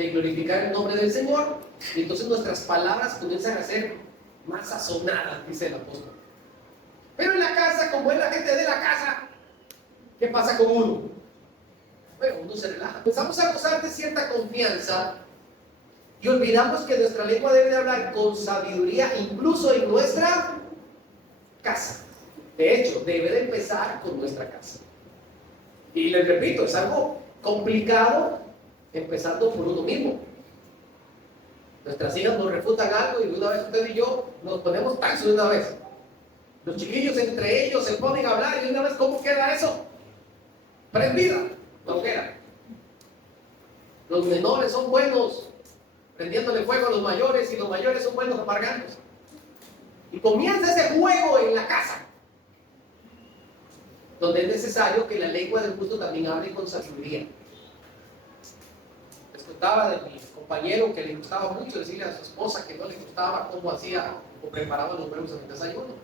de glorificar el nombre del Señor, y entonces nuestras palabras comienzan a ser más sazonadas, dice el apóstol. Pero en la casa, como es la gente de la casa, ¿qué pasa con uno? Bueno, uno se relaja. Empezamos a gozar de cierta confianza y olvidamos que nuestra lengua debe de hablar con sabiduría, incluso en nuestra casa. De hecho, debe de empezar con nuestra casa. Y les repito, es algo complicado empezando por uno mismo. Nuestras hijas nos refutan algo y de una vez usted y yo nos ponemos tensos de una vez. Los chiquillos entre ellos se ponen a hablar y de una vez, ¿cómo queda eso? Prendida la hoguera. Los menores son buenos prendiéndole fuego a los mayores y los mayores son buenos amargándose. Y comienza ese juego en la casa, donde es necesario que la lengua del justo también hable con sabiduría. Les contaba de mi compañero que le gustaba mucho decirle a su esposa que no le gustaba cómo hacía o preparaba los huevos en el desayuno.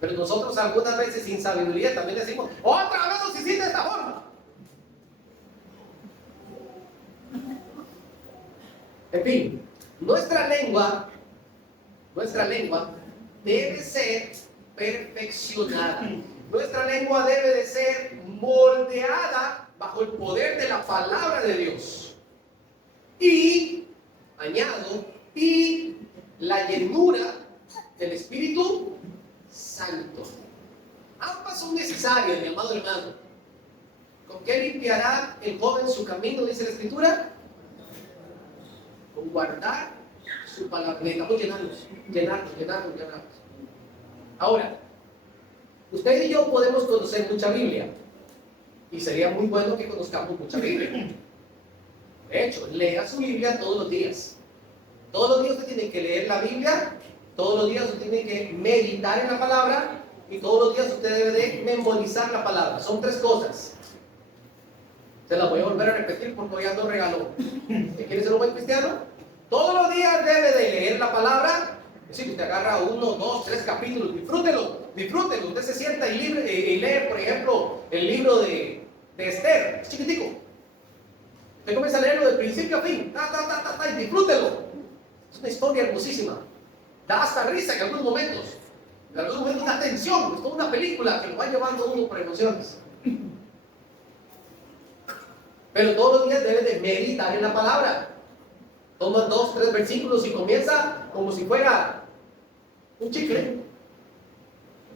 Pero nosotros algunas veces sin sabiduría también decimos, otra vez los hiciste de esta forma. En fin, nuestra lengua debe ser perfeccionada. Nuestra lengua debe de ser moldeada bajo el poder de la palabra de Dios. Y, añado, y la llenura del Espíritu Santo. Ambas son necesarias, mi amado hermano. ¿Con qué limpiará el joven su camino, dice la Escritura? Con guardar su palabra. Necesitamos llenarnos. Ahora, usted y yo podemos conocer mucha Biblia. Y sería muy bueno que conozcamos mucha Biblia. De hecho, lea su Biblia todos los días. Todos los días usted tiene que leer la Biblia. Todos los días usted tiene que meditar en la palabra. Y todos los días usted debe de memorizar la palabra. Son tres cosas. Se las voy a volver a repetir porque hoy ando regaló. ¿Quiere ser un buen cristiano? Todos los días debe de leer la palabra. Si usted agarra 1, 2, 3 capítulos, disfrútelo. Usted se sienta y lee, por ejemplo, el libro de Esther. Es chiquitico. Usted comienza a leerlo de principio a fin. Y disfrútelo. Es una historia hermosísima. Da hasta risa en algunos momentos. En algunos momentos da tensión. Es toda una película que lo va llevando uno por emociones. Pero todos los días debe de meditar en la palabra. Toma 2, 3 versículos y comienza como si fuera un chicle.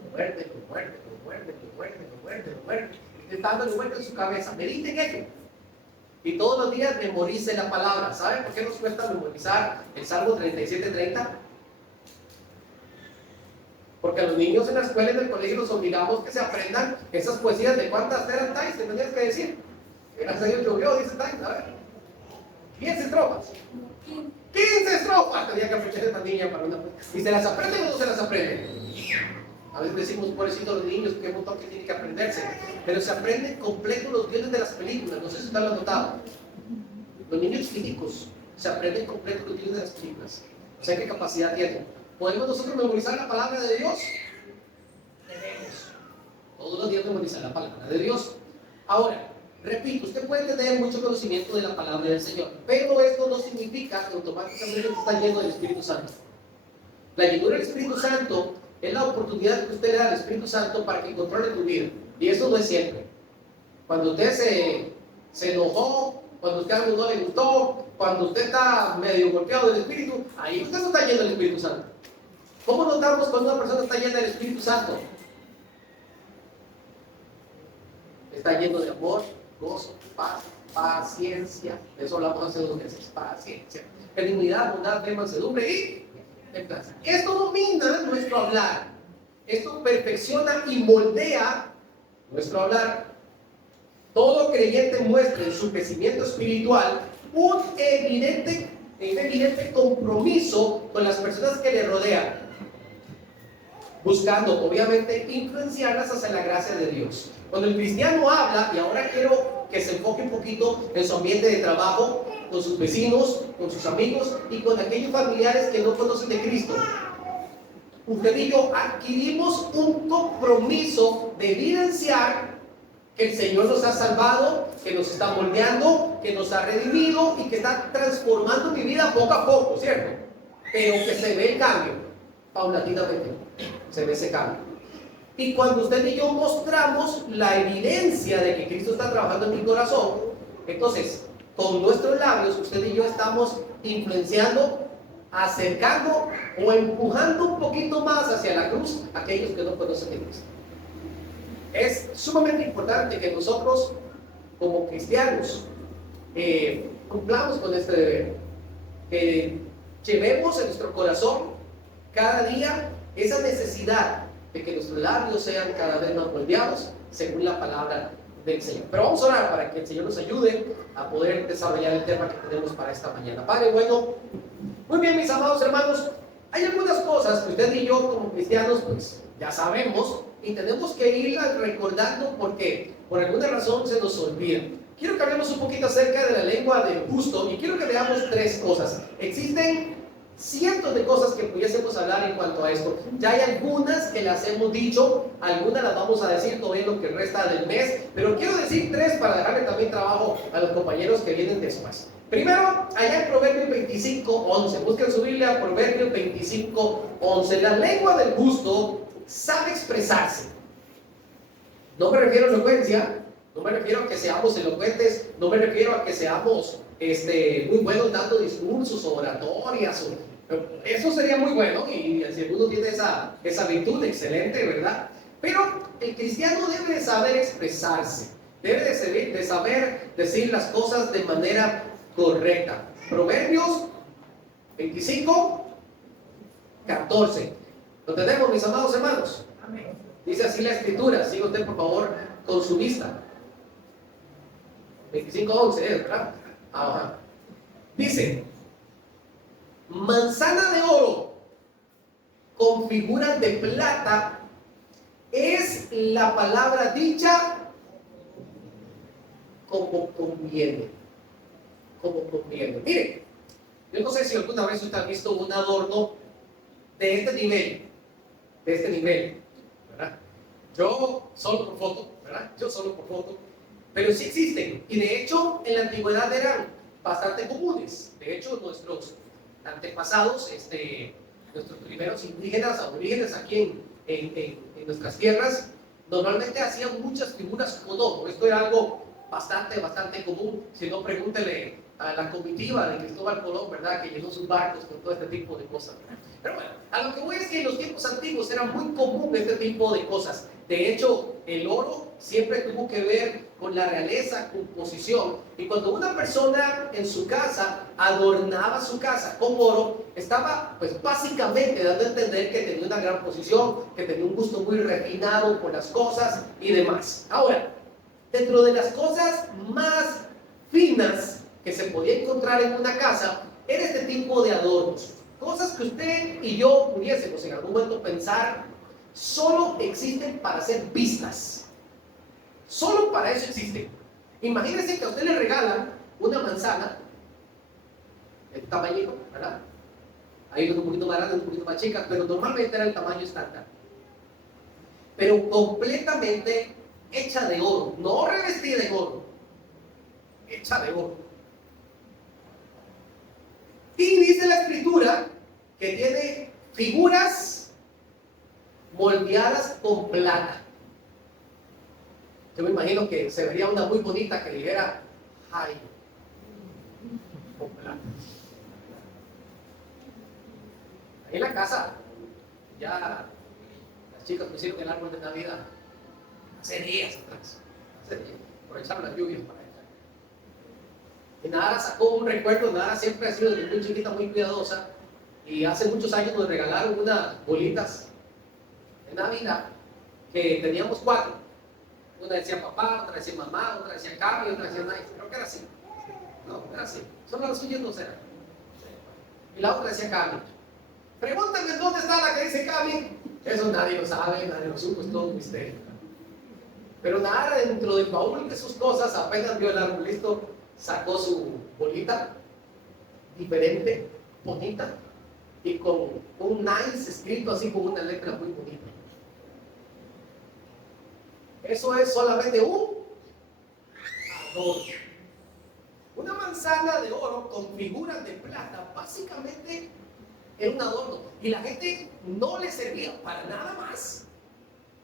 Lo muerde. Está dándole vuelta en su cabeza. Medite en ello. Y todos los días memorice la palabra. ¿Saben por qué nos cuesta memorizar el Salmo 37:30? Porque a los niños en la escuela y en el colegio los obligamos que se aprendan esas poesías de cuántas eran Tais, que tenías que decir. Gracias a Dios llovió, dice Tais, a ver. 15 estrofas. 15 estrofas tenía que aprender esta niña para una. ¿Y se las aprenden o no se las aprenden? A veces decimos, pobrecitos los niños, qué montón que tienen que aprenderse. Pero se aprenden completo los guiones de las películas, no sé si ustedes lo han notado. Los niños físicos se aprenden completo los guiones de las películas. O sea, ¿qué capacidad tienen? ¿Podemos nosotros memorizar la palabra de Dios? Debemos. Todos los días memorizar la palabra de Dios. Ahora, repito, usted puede tener mucho conocimiento de la palabra del Señor, pero esto no significa que automáticamente está lleno del Espíritu Santo. La llenura del Espíritu Santo es la oportunidad que usted le da al Espíritu Santo para que controle tu vida. Y eso no es siempre. Cuando usted se enojó, cuando usted algo no le gustó, cuando usted está medio golpeado del Espíritu, ahí usted no está lleno del Espíritu Santo. ¿Cómo notamos cuando una persona está llena del Espíritu Santo? Está lleno de amor, gozo, paz, paciencia. De eso hablamos hace 2 meses. Paciencia, benignidad, bondad, fe, mansedumbre y templanza. Esto domina nuestro hablar. Esto perfecciona y moldea nuestro hablar. Todo creyente muestra en su crecimiento espiritual un evidente compromiso con las personas que le rodean, buscando obviamente influenciarlas hacia la gracia de Dios. Cuando el cristiano habla, y ahora quiero que se enfoque un poquito en su ambiente de trabajo, con sus vecinos, con sus amigos y con aquellos familiares que no conocen de Cristo. Usted y yo adquirimos un compromiso de evidenciar que el Señor nos ha salvado, que nos está moldeando, que nos ha redimido y que está transformando mi vida poco a poco, ¿cierto? Pero que se ve el cambio, paulatinamente, se ve ese cambio. Y cuando usted y yo mostramos la evidencia de que Cristo está trabajando en mi corazón, entonces, con nuestros labios, usted y yo estamos influenciando, acercando o empujando un poquito más hacia la cruz a aquellos que no conocen a Cristo. Es sumamente importante que nosotros, como cristianos, cumplamos con este deber. Que llevemos en nuestro corazón cada día esa necesidad de que nuestros labios sean cada vez más moldeados según la palabra del Señor. Pero vamos a orar para que el Señor nos ayude a poder desarrollar el tema que tenemos para esta mañana. Padre, bueno, muy bien, mis amados hermanos, hay algunas cosas que usted y yo como cristianos pues ya sabemos y tenemos que irlas recordando porque por alguna razón se nos olvida. Quiero que hablemos un poquito acerca de la lengua del justo y quiero que veamos tres cosas. Existen cientos de cosas que pudiésemos hablar en cuanto a esto. Ya hay algunas que las hemos dicho, algunas las vamos a decir todavía lo que resta del mes, pero quiero decir tres para dejarle también trabajo a los compañeros que vienen después. Primero, allá en Proverbios 25:11, busquen su Biblia, Proverbios 25:11. La lengua del justo sabe expresarse. No me refiero a elocuencia, no me refiero a que seamos elocuentes, no me refiero a que seamos muy buenos dando discursos o oratorias. Eso sería muy bueno y si alguno tiene esa virtud, excelente, ¿verdad? Pero el cristiano debe de saber expresarse, debe de saber decir las cosas de manera correcta. Proverbios 25:14. ¿Lo tenemos, mis amados hermanos? Amén. Dice así la escritura, siga usted por favor con su vista. 25:11, ¿verdad? Ajá. Dice, manzana de oro con figuras de plata es la palabra dicha como conviene. Como conviene. Mire, yo no sé si alguna vez usted ha visto un adorno de este nivel, ¿verdad? Yo solo por foto, ¿verdad? Pero sí existen, y de hecho en la antigüedad eran bastante comunes. De hecho, nuestros antepasados, nuestros primeros indígenas, aborígenes aquí en nuestras tierras, normalmente hacían muchas figuras con oro. Esto era algo bastante común. Si no, pregúntele a la comitiva de Cristóbal Colón, ¿verdad? Que llenó sus barcos con todo este tipo de cosas. Pero bueno, a lo que voy es que en los tiempos antiguos era muy común este tipo de cosas. De hecho, el oro siempre tuvo que ver con la realeza, con posición. Y cuando una persona en su casa adornaba su casa con oro, estaba pues básicamente dando a entender que tenía una gran posición, que tenía un gusto muy refinado por las cosas y demás. Ahora, dentro de las cosas más finas que se podía encontrar en una casa, era este tipo de adornos. Cosas que usted y yo pudiésemos en algún momento pensar, solo existen para ser vistas. Solo para eso existen. Imagínense que a usted le regalan una manzana, el tamañito, ¿verdad? Hay un poquito más grande, un poquito más chica, pero normalmente era el tamaño estándar. Pero completamente hecha de oro, no revestida de oro, hecha de oro. Y dice la escritura que tiene figuras moldeadas con plata. Yo me imagino que se vería una muy bonita que dijera ay, con plata. Ahí en la casa ya las chicas pusieron el árbol de Navidad hace días atrás, aprovecharon las lluvias para echar. Y Nara sacó un recuerdo. Nara siempre ha sido desde muy chiquita muy cuidadosa, y hace muchos años nos regalaron unas bolitas de Navidad que teníamos 4. Una decía papá, otra decía mamá, otra decía Cami, otra decía Nice. Creo que era así. No, era así. Solo las suyas no eran. Y la otra decía Cami. Pregúntame dónde está la que dice Cami. Eso nadie lo sabe, nadie lo supo, es todo un misterio. Pero Nara, dentro del baúl de sus cosas, apenas vio el arbolito, sacó su bolita diferente, bonita, y con un nice escrito así con una letra muy bonita. Eso es solamente un oro. Una manzana de oro con figuras de plata, básicamente era un adorno. Y la gente no le servía para nada más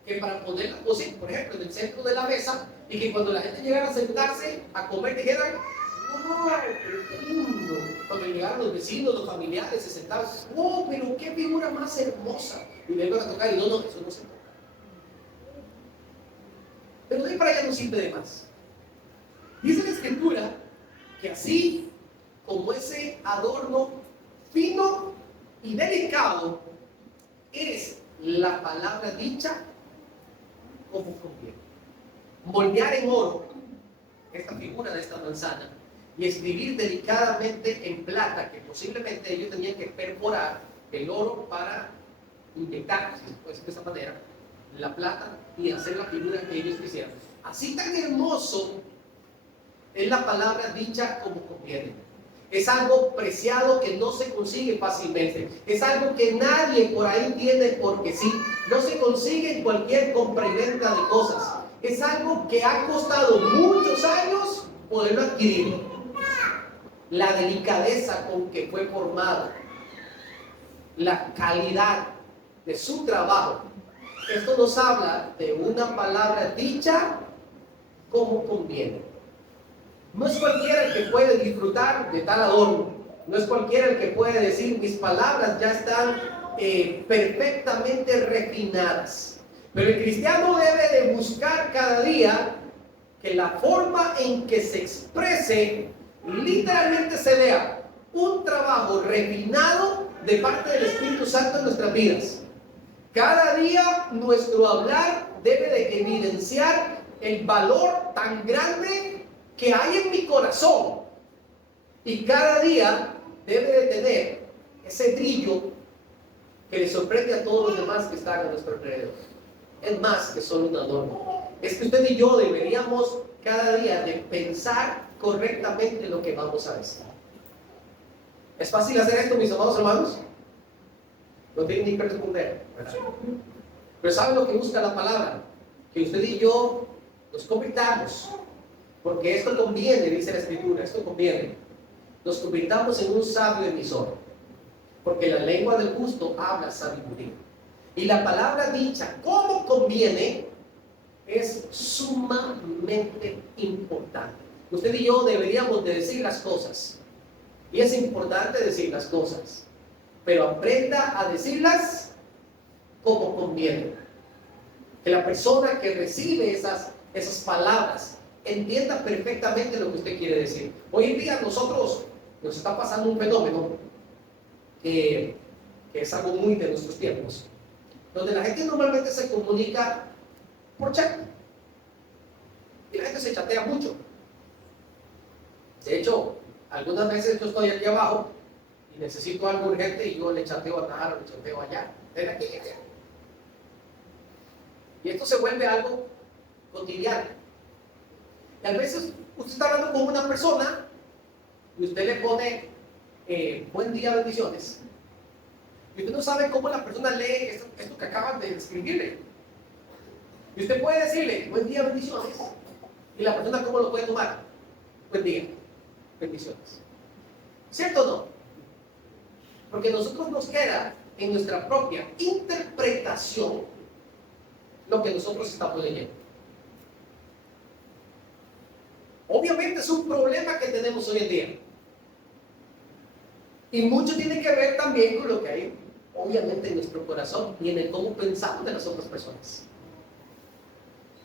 que para ponerla, o sí, por ejemplo, en el centro de la mesa, y que cuando la gente llegara a sentarse a comer, dijeran: ¡wow! Pero qué lindo. Cuando llegaron los vecinos, los familiares, se sentaban: ¡oh, pero qué figura más hermosa! Y le iban a tocar, y no, eso no se toca. Pero de ahí para allá no sirve de más. Dice la Escritura que así como ese adorno fino y delicado es la palabra dicha como conviene. Moldear en oro esta figura de esta manzana y escribir delicadamente en plata, que posiblemente ellos tenían que perforar el oro para inyectar, si se puede decir de esta manera, la plata y hacer la figura que ellos quisieran. Así tan hermoso es la palabra dicha como conviene. Es algo preciado que no se consigue fácilmente. Es algo que nadie por ahí tiene porque sí. No se consigue en cualquier compra y venta de cosas. Es algo que ha costado muchos años poderlo adquirir. La delicadeza con que fue formado, la calidad de su trabajo. Esto nos habla de una palabra dicha como conviene. No es cualquiera el que puede disfrutar de tal adorno. No es cualquiera el que puede decir: mis palabras ya están perfectamente refinadas. Pero el cristiano debe de buscar cada día que la forma en que se exprese literalmente se vea un trabajo refinado de parte del Espíritu Santo en nuestras vidas. Cada día nuestro hablar debe de evidenciar el valor tan grande que hay en mi corazón, y cada día debe de tener ese brillo que le sorprende a todos los demás que están a nuestro alrededor. Es más que solo un adorno. Es que usted y yo deberíamos cada día de pensar correctamente lo que vamos a decir. ¿Es fácil hacer esto, mis amados hermanos? No tienen ni que responder, ¿verdad? Pero ¿saben lo que busca la palabra? Que usted y yo nos convirtamos. Porque esto conviene, dice la Escritura, esto conviene. Nos convirtamos en un sabio emisor. Porque la lengua del justo habla sabiduría. Y la palabra dicha, como conviene, es sumamente importante. Usted y yo deberíamos de decir las cosas. Y es importante decir las cosas. Pero aprenda a decirlas como conviene. Que la persona que recibe esas palabras entienda perfectamente lo que usted quiere decir. Hoy en día nosotros nos está pasando un fenómeno que es algo muy de nuestros tiempos, donde la gente normalmente se comunica por chat. Y la gente se chatea mucho. De hecho, algunas veces yo estoy aquí abajo y necesito algo urgente y yo le chateo acá, le chateo allá, de aquí y allá. Y esto se vuelve algo cotidiano. Y a veces usted está hablando con una persona y usted le pone buen día, bendiciones. Y usted no sabe cómo la persona lee esto que acaban de escribirle. Y usted puede decirle buen día, bendiciones. Y la persona cómo lo puede tomar: buen día, bendiciones. ¿Cierto o no? Porque a nosotros nos queda en nuestra propia interpretación lo que nosotros estamos leyendo. Obviamente es un problema que tenemos hoy en día. Y mucho tiene que ver también con lo que hay, obviamente, en nuestro corazón y en el cómo pensamos de las otras personas.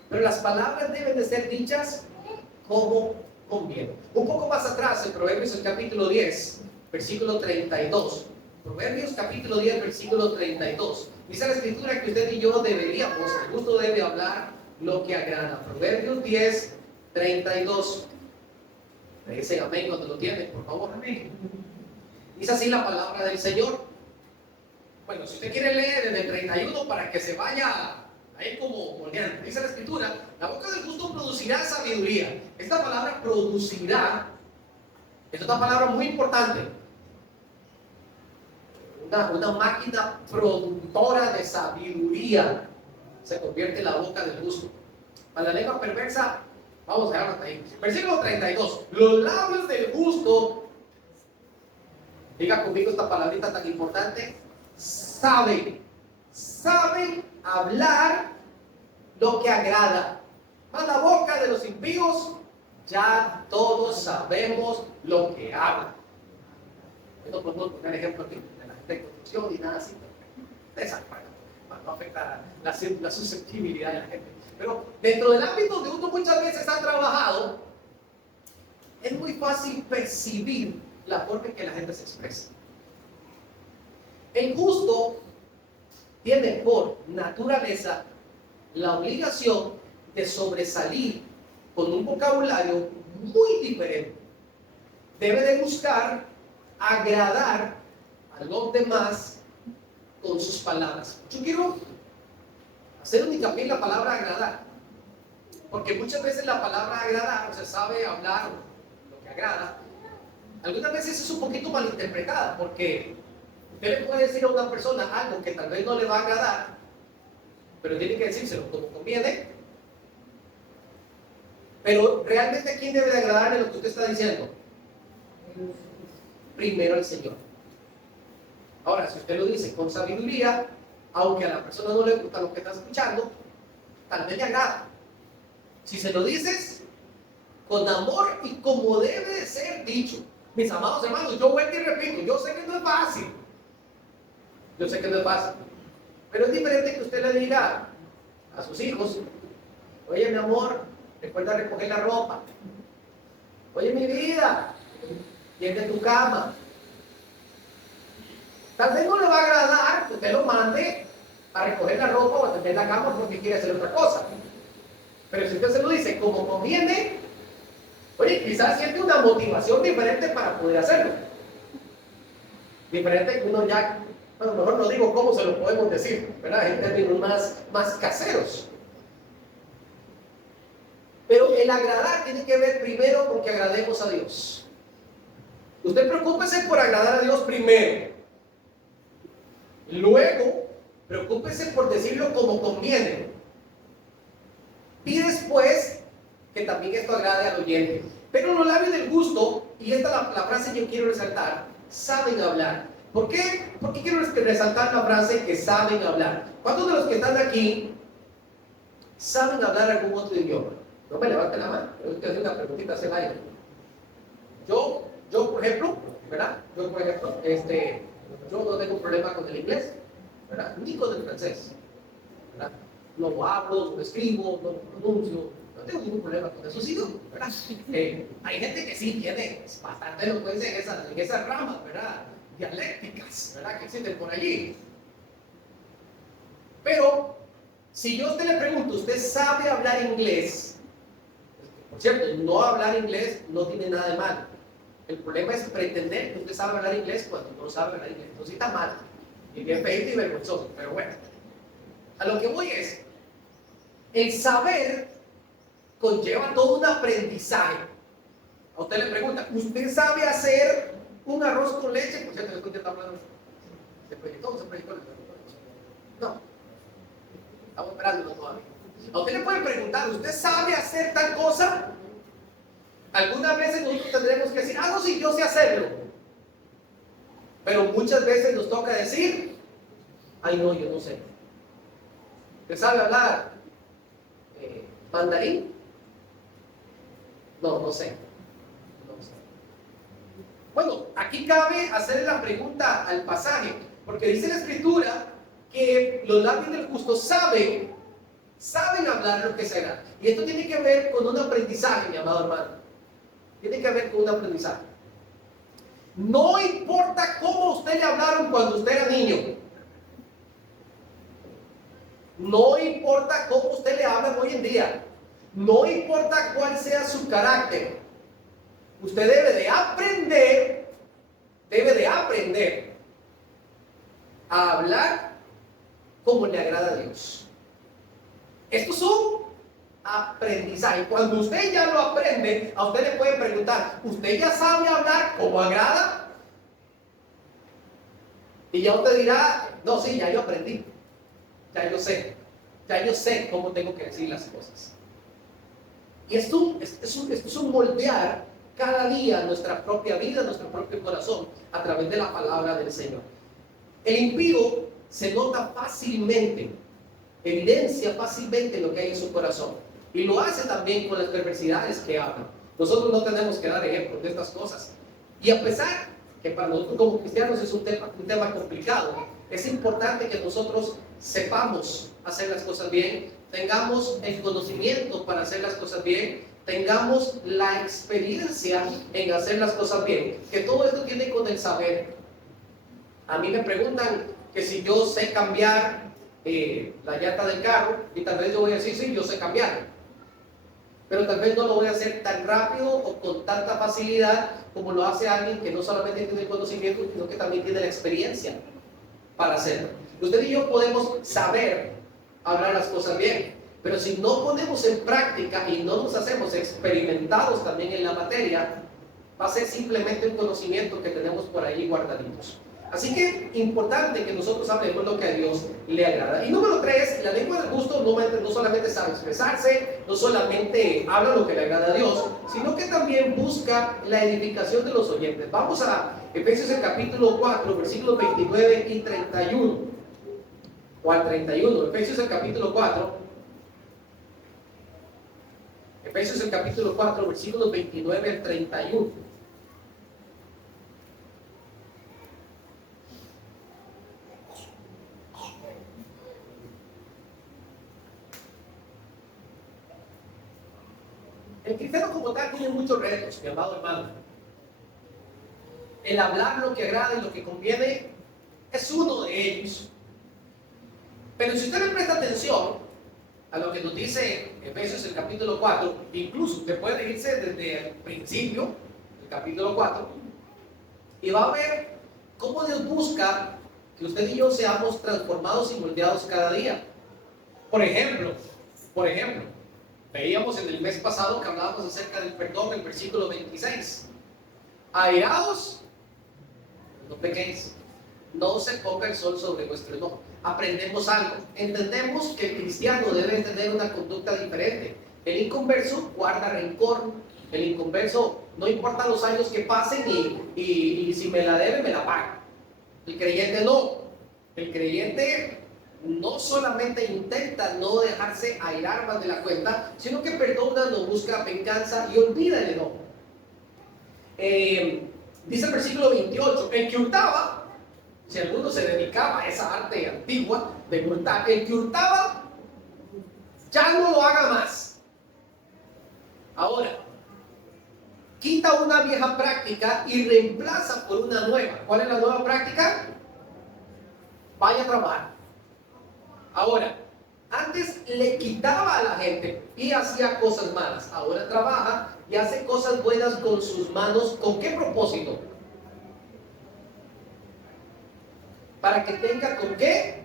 Pero las palabras deben de ser dichas como conviene. Un poco más atrás, en Proverbios, el capítulo 10, versículo 32. Proverbios, capítulo 10, versículo 32. Dice la Escritura que usted y yo deberíamos, el justo debe hablar lo que agrada. Proverbios 10, 32. Me dicen amén cuando lo tienen, por favor. Amén. Dice así la palabra del Señor. Bueno, si usted quiere leer en el 31 para que se vaya ahí como moldeando, dice la Escritura: la boca del justo producirá sabiduría. Esta palabra producirá es una palabra muy importante. Una máquina productora de sabiduría se convierte en la boca del justo. A la lengua perversa Vamos a dejarlo hasta ahí. Versículo 32. Los labios del justo, diga conmigo esta palabrita tan importante, saben hablar lo que agrada. Mas la boca de los impíos, ya todos sabemos lo que habla. No podemos poner ejemplo aquí de la gente de construcción y nada así. De esa parte, no afecta la susceptibilidad de la gente. Pero dentro del ámbito donde uno muchas veces ha trabajado, es muy fácil percibir la forma en que la gente se expresa. El justo tiene por naturaleza la obligación de sobresalir con un vocabulario muy diferente. Debe de buscar agradar a los demás con sus palabras. Yo quiero hacer un hincapié en la palabra agradar, porque muchas veces la palabra agradar, o sea, sabe hablar lo que agrada, algunas veces es un poquito malinterpretada, porque usted le puede decir a una persona algo que tal vez no le va a agradar, pero tiene que decírselo como conviene. Pero realmente, ¿a quién debe de agradarle lo que usted está diciendo? Primero al Señor. Ahora, si usted lo dice con sabiduría, aunque a la persona no le gusta lo que está escuchando, tal vez le agrada. Si se lo dices con amor y como debe de ser dicho. Mis amados hermanos, yo vuelvo y repito, yo sé que no es fácil. Yo sé que no es fácil. Pero es diferente que usted le diga a sus hijos, oye, mi amor, recuerda recoger la ropa. Oye, mi vida, tiende tu cama. Tal vez no le va a agradar que usted lo mande a recoger la ropa o a tender la cama porque quiere hacer otra cosa. Pero si usted se lo dice como conviene, oye, quizás siente una motivación diferente para poder hacerlo. Diferente que uno ya, bueno, mejor no digo cómo se lo podemos decir, ¿verdad? En términos más caseros. Pero el agradar tiene que ver primero con que agrademos a Dios. Usted preocúpese por agradar a Dios primero. Luego, preocúpese por decirlo como conviene. Y después, que también esto agrade al oyente. Pero los labios del justo, y esta es la frase que yo quiero resaltar, saben hablar. ¿Por qué? ¿Por qué quiero resaltar la frase que saben hablar? ¿Cuántos de los que están aquí saben hablar algún otro idioma? No me levanten la mano, pero usted hace una preguntita hacia el aire. Yo, por ejemplo, ¿verdad? Yo no tengo problema con el inglés, ¿verdad? Ni con el francés, ¿verdad? No lo hablo, no lo escribo, no lo pronuncio, no tengo ningún problema con eso, sí, ¿verdad? Hay gente que sí tiene bastante elocuencia en esas ramas, ¿verdad? Dialécticas, ¿verdad? Que existen por allí. Pero, si yo a usted le pregunto, ¿usted sabe hablar inglés? Por cierto, no hablar inglés no tiene nada de malo. El problema es pretender que usted sabe hablar inglés cuando no sabe hablar inglés. Entonces está mal. Y bien feito y vergonzoso. Pero bueno, a lo que voy es, el saber conlleva todo un aprendizaje. A usted le pregunta, ¿usted sabe hacer un arroz con leche? Por cierto, después ya está hablando. ¿Se predicó? No. Estamos esperando todavía. A usted le pueden preguntar, ¿usted sabe hacer tal cosa? Algunas veces nosotros tendremos que decir, no, sí, yo sé hacerlo. Pero muchas veces nos toca decir, ay, no, yo no sé. ¿Usted sabe hablar mandarín? No, no sé. No sé. Bueno, aquí cabe hacer la pregunta al pasaje, porque dice la Escritura que los labios del justo saben hablar lo que será. Y esto tiene que ver con un aprendizaje, mi amado hermano. Tiene que ver con un aprendizaje. No importa cómo usted le hablaron cuando usted era niño. No importa cómo usted le habla hoy en día. No importa cuál sea su carácter. Usted debe de aprender a hablar como le agrada a Dios. Estos son aprendizaje. Cuando usted ya lo aprende, a usted le pueden preguntar, ¿usted ya sabe hablar como agrada? Y ya usted dirá, no, sí, ya yo aprendí. Ya yo sé cómo tengo que decir las cosas. Y esto es un moldear cada día nuestra propia vida, nuestro propio corazón, a través de la palabra del Señor. El impío se nota fácilmente, evidencia fácilmente lo que hay en su corazón. Y lo hace también con las perversidades que hablan. Nosotros no tenemos que dar ejemplos de estas cosas. Y a pesar que para nosotros como cristianos es un tema complicado, es importante que nosotros sepamos hacer las cosas bien, tengamos el conocimiento para hacer las cosas bien, tengamos la experiencia en hacer las cosas bien, que todo esto tiene con el saber. A mí me preguntan que si yo sé cambiar la llanta del carro, y tal vez yo voy a decir, sí, yo sé cambiar, pero tal vez no lo voy a hacer tan rápido o con tanta facilidad como lo hace alguien que no solamente tiene el conocimiento, sino que también tiene la experiencia para hacerlo. Usted y yo podemos saber hablar las cosas bien, pero si no ponemos en práctica y no nos hacemos experimentados también en la materia, va a ser simplemente un conocimiento que tenemos por ahí guardaditos. Así que importante que nosotros hablemos lo que a Dios le agrada. Y número 3, la lengua del justo no solamente sabe expresarse, no solamente habla lo que le agrada a Dios, sino que también busca la edificación de los oyentes. Vamos a Efesios el capítulo 4, versículos 29 y 31. O al 31, Efesios el capítulo 4. Efesios el capítulo 4, versículos 29 al 31. El cristiano como tal tiene muchos retos, mi amado hermano. El hablar lo que agrada y lo que conviene es uno de ellos. Pero si usted le presta atención a lo que nos dice Efesios el capítulo 4, incluso usted puede irse desde el principio del capítulo 4 y va a ver cómo Dios busca que usted y yo seamos transformados y moldeados cada día. Por ejemplo, veíamos en el mes pasado que hablábamos acerca del perdón, el versículo 26. Airados, no pequéis, no se ponga el sol sobre vuestro enojo. Aprendemos algo, entendemos que el cristiano debe tener una conducta diferente. El inconverso guarda rencor, el inconverso no importa los años que pasen y si me la debe, me la paga. El creyente no, el creyente no solamente intenta no dejarse airar más de la cuenta, sino que perdona, no busca venganza y olvida el enojo. Dice el versículo 28, el que hurtaba, si alguno se dedicaba a esa arte antigua de hurtar, el que hurtaba ya no lo haga más. Ahora, quita una vieja práctica y reemplaza por una nueva. ¿Cuál es la nueva práctica? Vaya a trabajar. Ahora, antes le quitaba a la gente y hacía cosas malas. Ahora trabaja y hace cosas buenas con sus manos. ¿Con qué propósito? Para que tenga con qué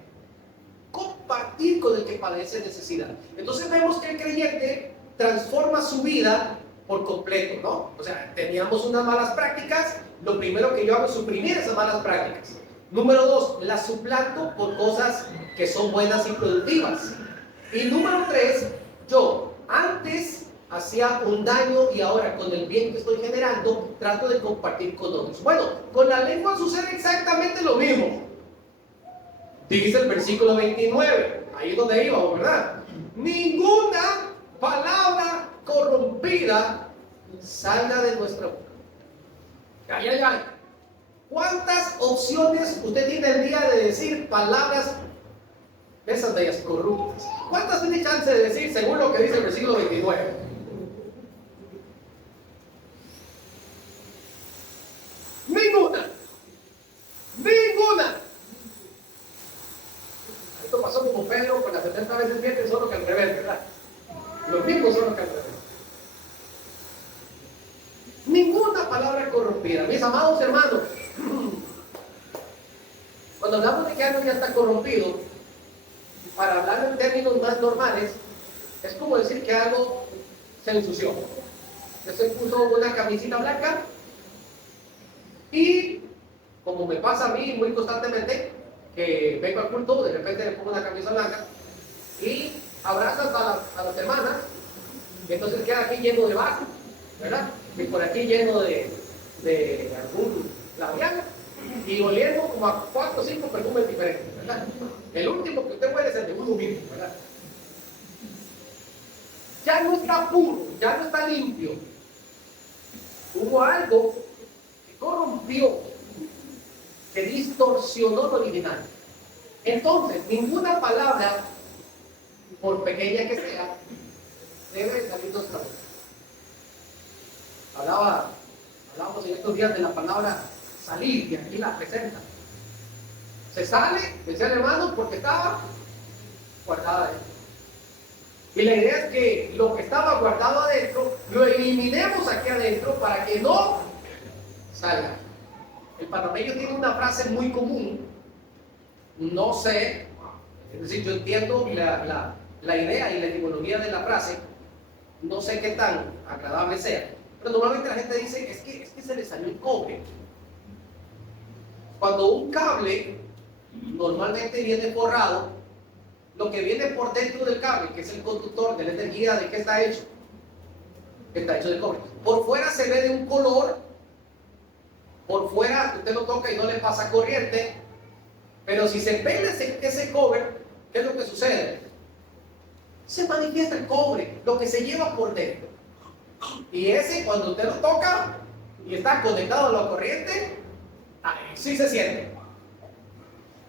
compartir con el que padece necesidad. Entonces vemos que el creyente transforma su vida por completo, ¿no? O sea, teníamos unas malas prácticas, lo primero que yo hago es suprimir esas malas prácticas. Número 2, las suplanto por cosas que son buenas y productivas. Y número 3, yo antes hacía un daño y ahora con el bien que estoy generando trato de compartir con otros. Bueno, con la lengua sucede exactamente lo mismo. Dice el versículo 29, ahí es donde íbamos, ¿verdad? Ninguna palabra corrompida salga de nuestra boca. Ay, ay, ay. ¿Cuántas opciones usted tiene el día de decir palabras esas bellas corruptas? ¿Cuántas tiene chance de decir según lo que dice el versículo 29? Ninguna. Ninguna. Esto pasó como Pedro con las 70 veces 7, solo que al revés, ¿verdad? Los mismos solo que al revés. Ninguna palabra corrompida. Mis amados hermanos, cuando hablamos de que algo ya está corrompido, para hablar en términos más normales, es como decir que algo se ensució. Usted puso una camisita blanca y, como me pasa a mí muy constantemente, que vengo al culto, de repente le pongo una camisa blanca y abrazas a las hermanas entonces queda aquí lleno de vaso, ¿verdad? Y por aquí lleno de algún labial, y oliendo como a 4 o 5 perfumes diferentes, ¿verdad? El último que usted huele es el de uno mismo, ¿verdad? Ya no está puro, ya no está limpio. Hubo algo que corrompió, que distorsionó lo original. Entonces, ninguna palabra, por pequeña que sea, debe salir de nuestra boca. Hablábamos en estos días de la palabra salir, que aquí la presenta. Se sale, decía el hermano, porque estaba guardada adentro. Y la idea es que lo que estaba guardado adentro, lo eliminemos aquí adentro para que no salga. El panameño tiene una frase muy común, no sé, es decir, yo entiendo la idea y la etimología de la frase, no sé qué tan agradable sea, pero normalmente la gente dice, es que se le salió el cobre. Cuando un cable normalmente viene forrado, lo que viene por dentro del cable, que es el conductor de la energía, ¿de qué está hecho? Está hecho de cobre. Por fuera se ve de un color, por fuera usted lo toca y no le pasa corriente, pero si se pela ese cobre, ¿qué es lo que sucede? Se manifiesta el cobre, lo que se lleva por dentro. Y ese, cuando usted lo toca y está conectado a la corriente, ahí sí se siente.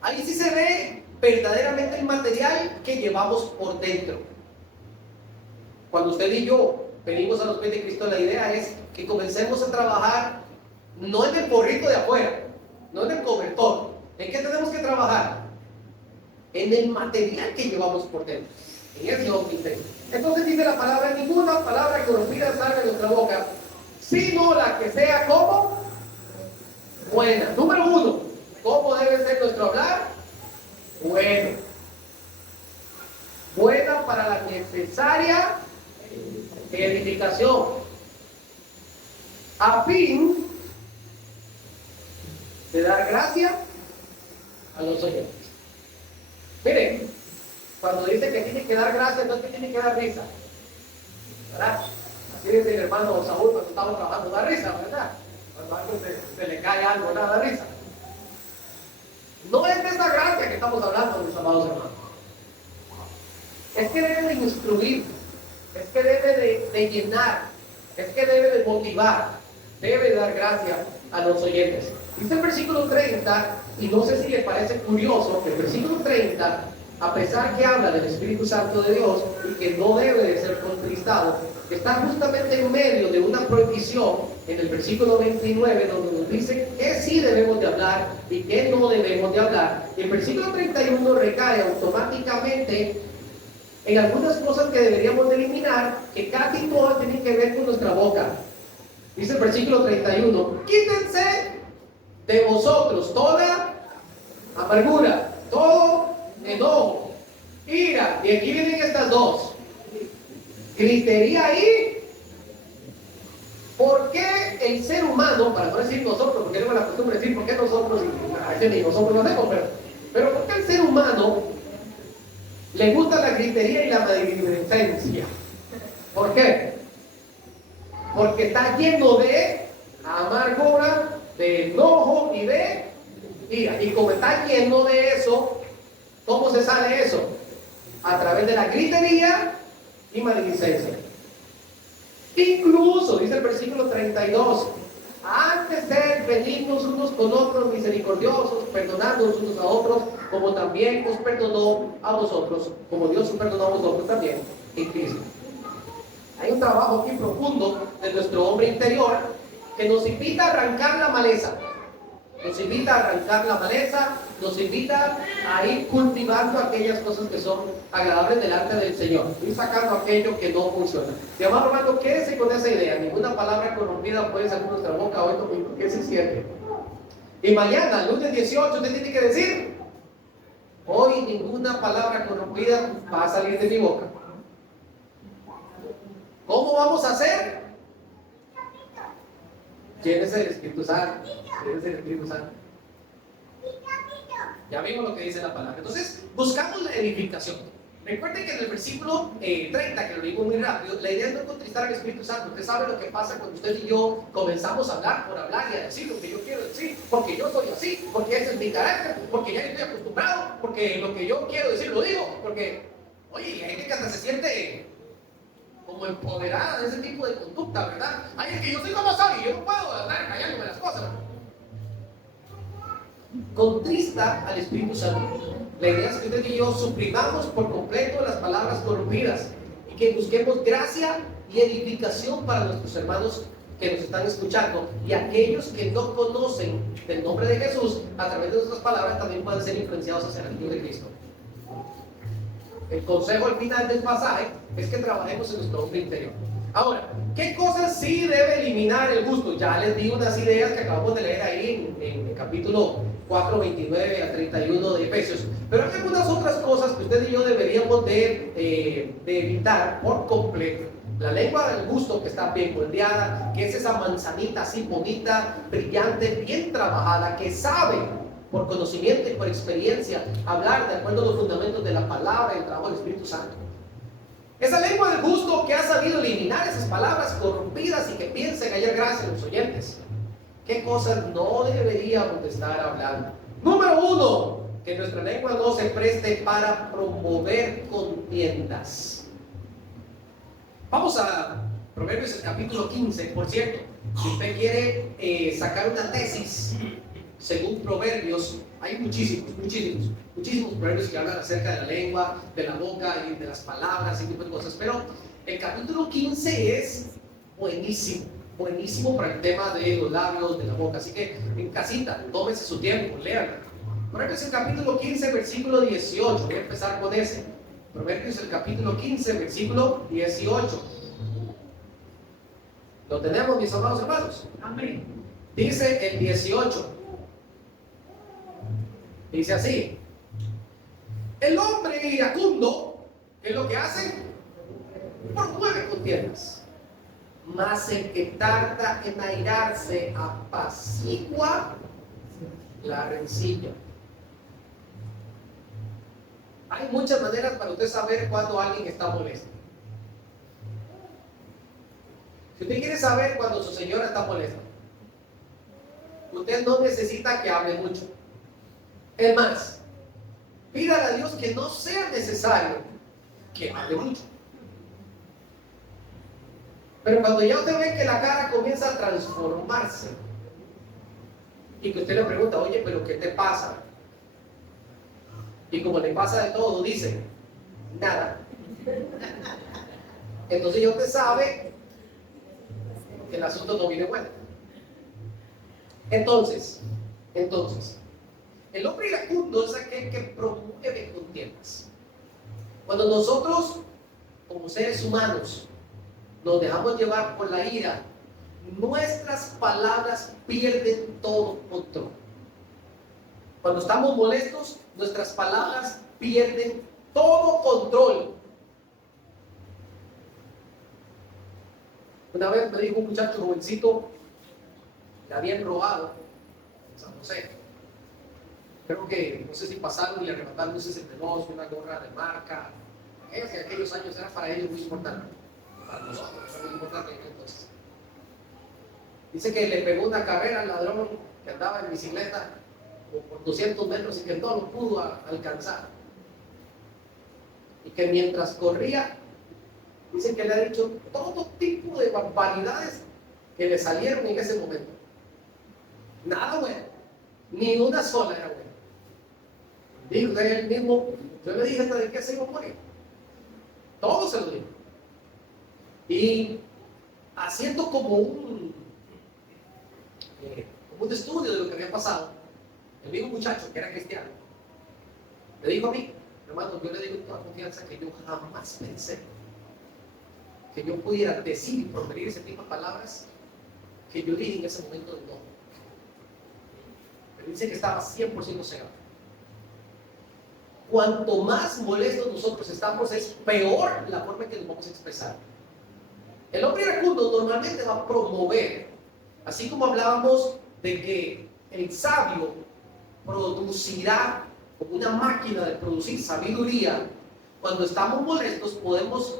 Ahí sí se ve verdaderamente el material que llevamos por dentro. Cuando usted y yo venimos a los pies de Cristo, la idea es que comencemos a trabajar no en el porrito de afuera, no en el cobertor. ¿En qué tenemos que trabajar? En el material que llevamos por dentro. En ese hombre interior. Entonces dice la palabra, ninguna palabra corrompida salga de nuestra boca, sino la que sea como buena. Número 1, ¿cómo debe ser nuestro hablar? Bueno. Buena para la necesaria edificación, a fin de dar gracia a los oyentes. Miren, cuando dice que tiene que dar gracia, no es que tiene que dar risa, ¿verdad? Así dice el hermano Saúl cuando estamos trabajando, da risa, ¿verdad? Cuando a alguien se le cae algo, ¿verdad? Da risa. No es de esa gracia que estamos hablando, mis amados hermanos. Es que debe de instruir, es que debe de llenar, es que debe de motivar, debe de dar gracia a los oyentes. Dice el versículo 30, y no sé si les parece curioso, que el versículo 30, a pesar que habla del Espíritu Santo de Dios y que no debe de ser contristado, está justamente en medio de una prohibición en el versículo 29, donde nos dice que sí debemos de hablar y que no debemos de hablar. Y el versículo 31 recae automáticamente en algunas cosas que deberíamos de eliminar, que casi todas tienen que ver con nuestra boca. Dice el versículo 31, quítense de vosotros toda amargura, todo enojo, ira, y aquí vienen estas dos, gritería y... ¿Por qué el ser humano, para no decir nosotros, porque tenemos la costumbre de decir por qué nosotros, y a veces ni nosotros lo hacemos, pero ¿por qué el ser humano le gusta la gritería y la maledicencia? ¿Por qué? Porque está lleno de amargura, de enojo y de ira. Y como está lleno de eso, ¿cómo se sale eso? A través de la gritería y maledicencia. Incluso, dice el versículo 32, antes de ser benignos unos con otros, misericordiosos, perdonándonos unos a otros, como también os perdonó a vosotros, como Dios os perdonó a vosotros también en Cristo. Hay un trabajo aquí profundo de nuestro hombre interior que nos invita a arrancar la maleza. Nos invita a arrancar la maleza, nos invita a ir cultivando aquellas cosas que son agradables delante del Señor, ir sacando aquello que no funciona. Mi amado hermano, quédese con esa idea. Ninguna palabra corrompida puede salir de nuestra boca hoy domingo. ¿Qué se siente? Y mañana, lunes 18, usted tiene que decir: hoy ninguna palabra corrompida va a salir de mi boca. ¿Cómo vamos a hacer? Llénese del Espíritu Santo. Llénese del Espíritu Santo. Ya vimos lo que dice la palabra. Entonces, buscamos la edificación. Recuerden que en el versículo 30, que lo leímos muy rápido, la idea es no contristar al Espíritu Santo. Usted sabe lo que pasa cuando usted y yo comenzamos a hablar por hablar y a decir lo que yo quiero decir, porque yo soy así, porque ese es mi carácter, porque ya estoy acostumbrado, porque lo que yo quiero decir lo digo, porque, oye, hay gente que hasta se siente como empoderada de ese tipo de conducta, ¿verdad? Ay, es que yo soy como soy y yo no puedo andar callándome las cosas. Contrista al Espíritu Santo. La idea es que usted y yo suprimamos por completo las palabras corrompidas y que busquemos gracia y edificación para nuestros hermanos que nos están escuchando, y aquellos que no conocen el nombre de Jesús a través de nuestras palabras también pueden ser influenciados hacia el Hijo de Cristo. El consejo al final del pasaje es que trabajemos en nuestro hombre interior. Ahora, ¿qué cosas sí debe eliminar el gusto? Ya les di unas ideas que acabamos de leer ahí en el capítulo 4, 29 a 31 de Efesios. Pero hay algunas otras cosas que usted y yo deberíamos de evitar por completo. La lengua del gusto, que está bien moldeada, que es esa manzanita así bonita, brillante, bien trabajada, que sabe por conocimiento y por experiencia hablar de acuerdo a los fundamentos de la palabra y el trabajo del Espíritu Santo. Esa lengua del gusto que ha sabido eliminar esas palabras corrompidas y que piensa en hallar gracia en los oyentes. ¿Qué cosas no deberíamos de estar hablando? Número 1, que nuestra lengua no se preste para promover contiendas. Vamos a Proverbios, el capítulo 15, por cierto. Si usted quiere sacar una tesis según Proverbios, hay muchísimos proverbios que hablan acerca de la lengua, de la boca y de las palabras y tipo de cosas. Pero el capítulo 15 es buenísimo para el tema de los labios, de la boca. Así que en casita, tómese su tiempo, léanlo. Proverbios, el capítulo 15, versículo 18. Voy a empezar con ese. Proverbios, el capítulo 15, versículo 18. ¿Lo tenemos, mis amados hermanos? Amén. Dice el 18. Dice así: el hombre iracundo, ¿qué es lo que hace? Promueve contiendas. Mas el que tarda en airarse apacigua la rencilla. Hay muchas maneras para usted saber cuando alguien está molesto. Si usted quiere saber cuando su señora está molesta, usted no necesita que hable mucho. Es más, pídale a Dios que no sea necesario que hable mucho. Pero cuando ya usted ve que la cara comienza a transformarse y que usted le pregunta, oye, pero ¿qué te pasa? Y como le pasa de todo, dice, nada. Entonces ya usted sabe que el asunto no viene bueno. Entonces, el hombre iracundo es aquel que promueve contiendas. Cuando nosotros, como seres humanos, nos dejamos llevar por la ira, nuestras palabras pierden todo control. Cuando estamos molestos, nuestras palabras pierden todo control. Una vez me dijo un muchacho jovencito, le habían robado en San José. Creo que, no sé si pasaron y le arrebataron un 62, una gorra de marca. En aquellos años era para ellos muy importante. Para nosotros era muy importante entonces. Dice que le pegó una carrera al ladrón que andaba en bicicleta por 200 metros y que no lo pudo alcanzar. Y que mientras corría, dice que le ha dicho todo tipo de barbaridades que le salieron en ese momento. Nada bueno, ni una sola era buena. Dijo que él mismo, yo le dije hasta de qué se iba a morir. Todo se lo dijo. Y haciendo como un estudio de lo que había pasado, el mismo muchacho que era cristiano le dijo a mí, hermano, yo le digo con toda confianza que yo jamás pensé que yo pudiera decir y proferir ese tipo de palabras que yo dije en ese momento de no. Pero dice que estaba 100% cegado. Cuanto más molestos nosotros estamos, es peor la forma en que nos vamos a expresar. El hombre iracundo normalmente va a promover, así como hablábamos de que el sabio producirá como una máquina de producir sabiduría, cuando estamos molestos, podemos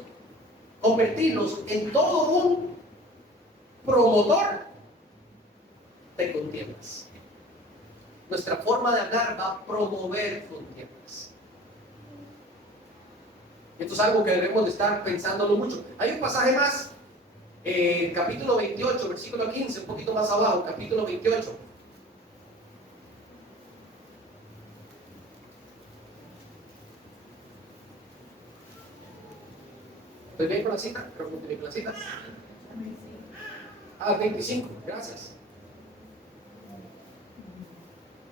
convertirnos en todo un promotor de contiendas. Nuestra forma de hablar va a promover contiendas. Esto es algo que debemos de estar pensándolo mucho. Hay un pasaje más, capítulo 28, versículo 15, un poquito más abajo, capítulo 28. ¿Estoy bien con la cita? Creo que estoy bien con la cita. 25, gracias.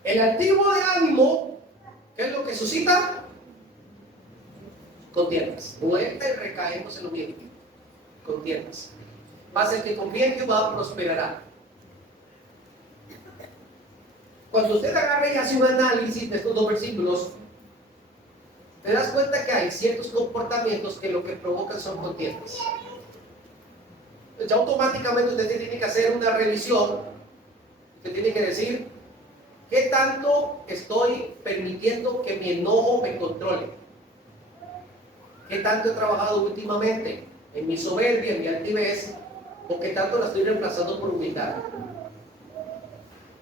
El altivo de ánimo, ¿qué es lo que suscita? Contiendas. Vuelta y recaemos en lo mismo. Contiendas. Mas el que confía en Jehová prosperará. Cuando usted agarre y hace un análisis de estos dos versículos, te das cuenta que hay ciertos comportamientos que lo que provocan son contiendas. Ya automáticamente usted tiene que hacer una revisión. Usted tiene que decir, ¿qué tanto estoy permitiendo que mi enojo me controle? ¿Qué tanto he trabajado últimamente en mi soberbia, en mi altivez? ¿O qué tanto la estoy reemplazando por humildad?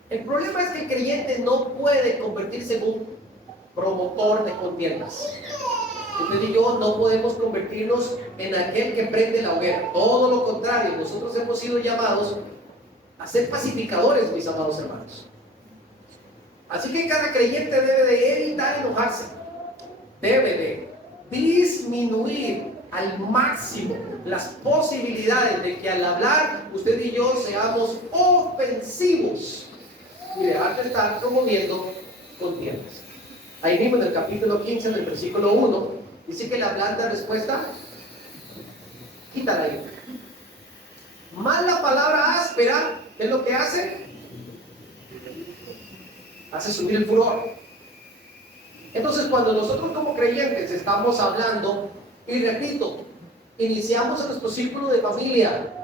El problema es que el creyente no puede convertirse en un promotor de contiendas. Usted y yo no podemos convertirnos en aquel que prende la hoguera. Todo lo contrario, nosotros hemos sido llamados a ser pacificadores, mis amados hermanos. Así que cada creyente debe de evitar enojarse. Debe de disminuir al máximo las posibilidades de que al hablar usted y yo seamos ofensivos y dejar de estar promoviendo contiendas. Ahí mismo en el capítulo 15, en el versículo 1, dice que la blanda respuesta quita la ira. Más la palabra áspera, ¿qué es lo que hace? Hace subir el furor. Entonces, cuando nosotros como creyentes estamos hablando, y repito, iniciamos en nuestro círculo de familia,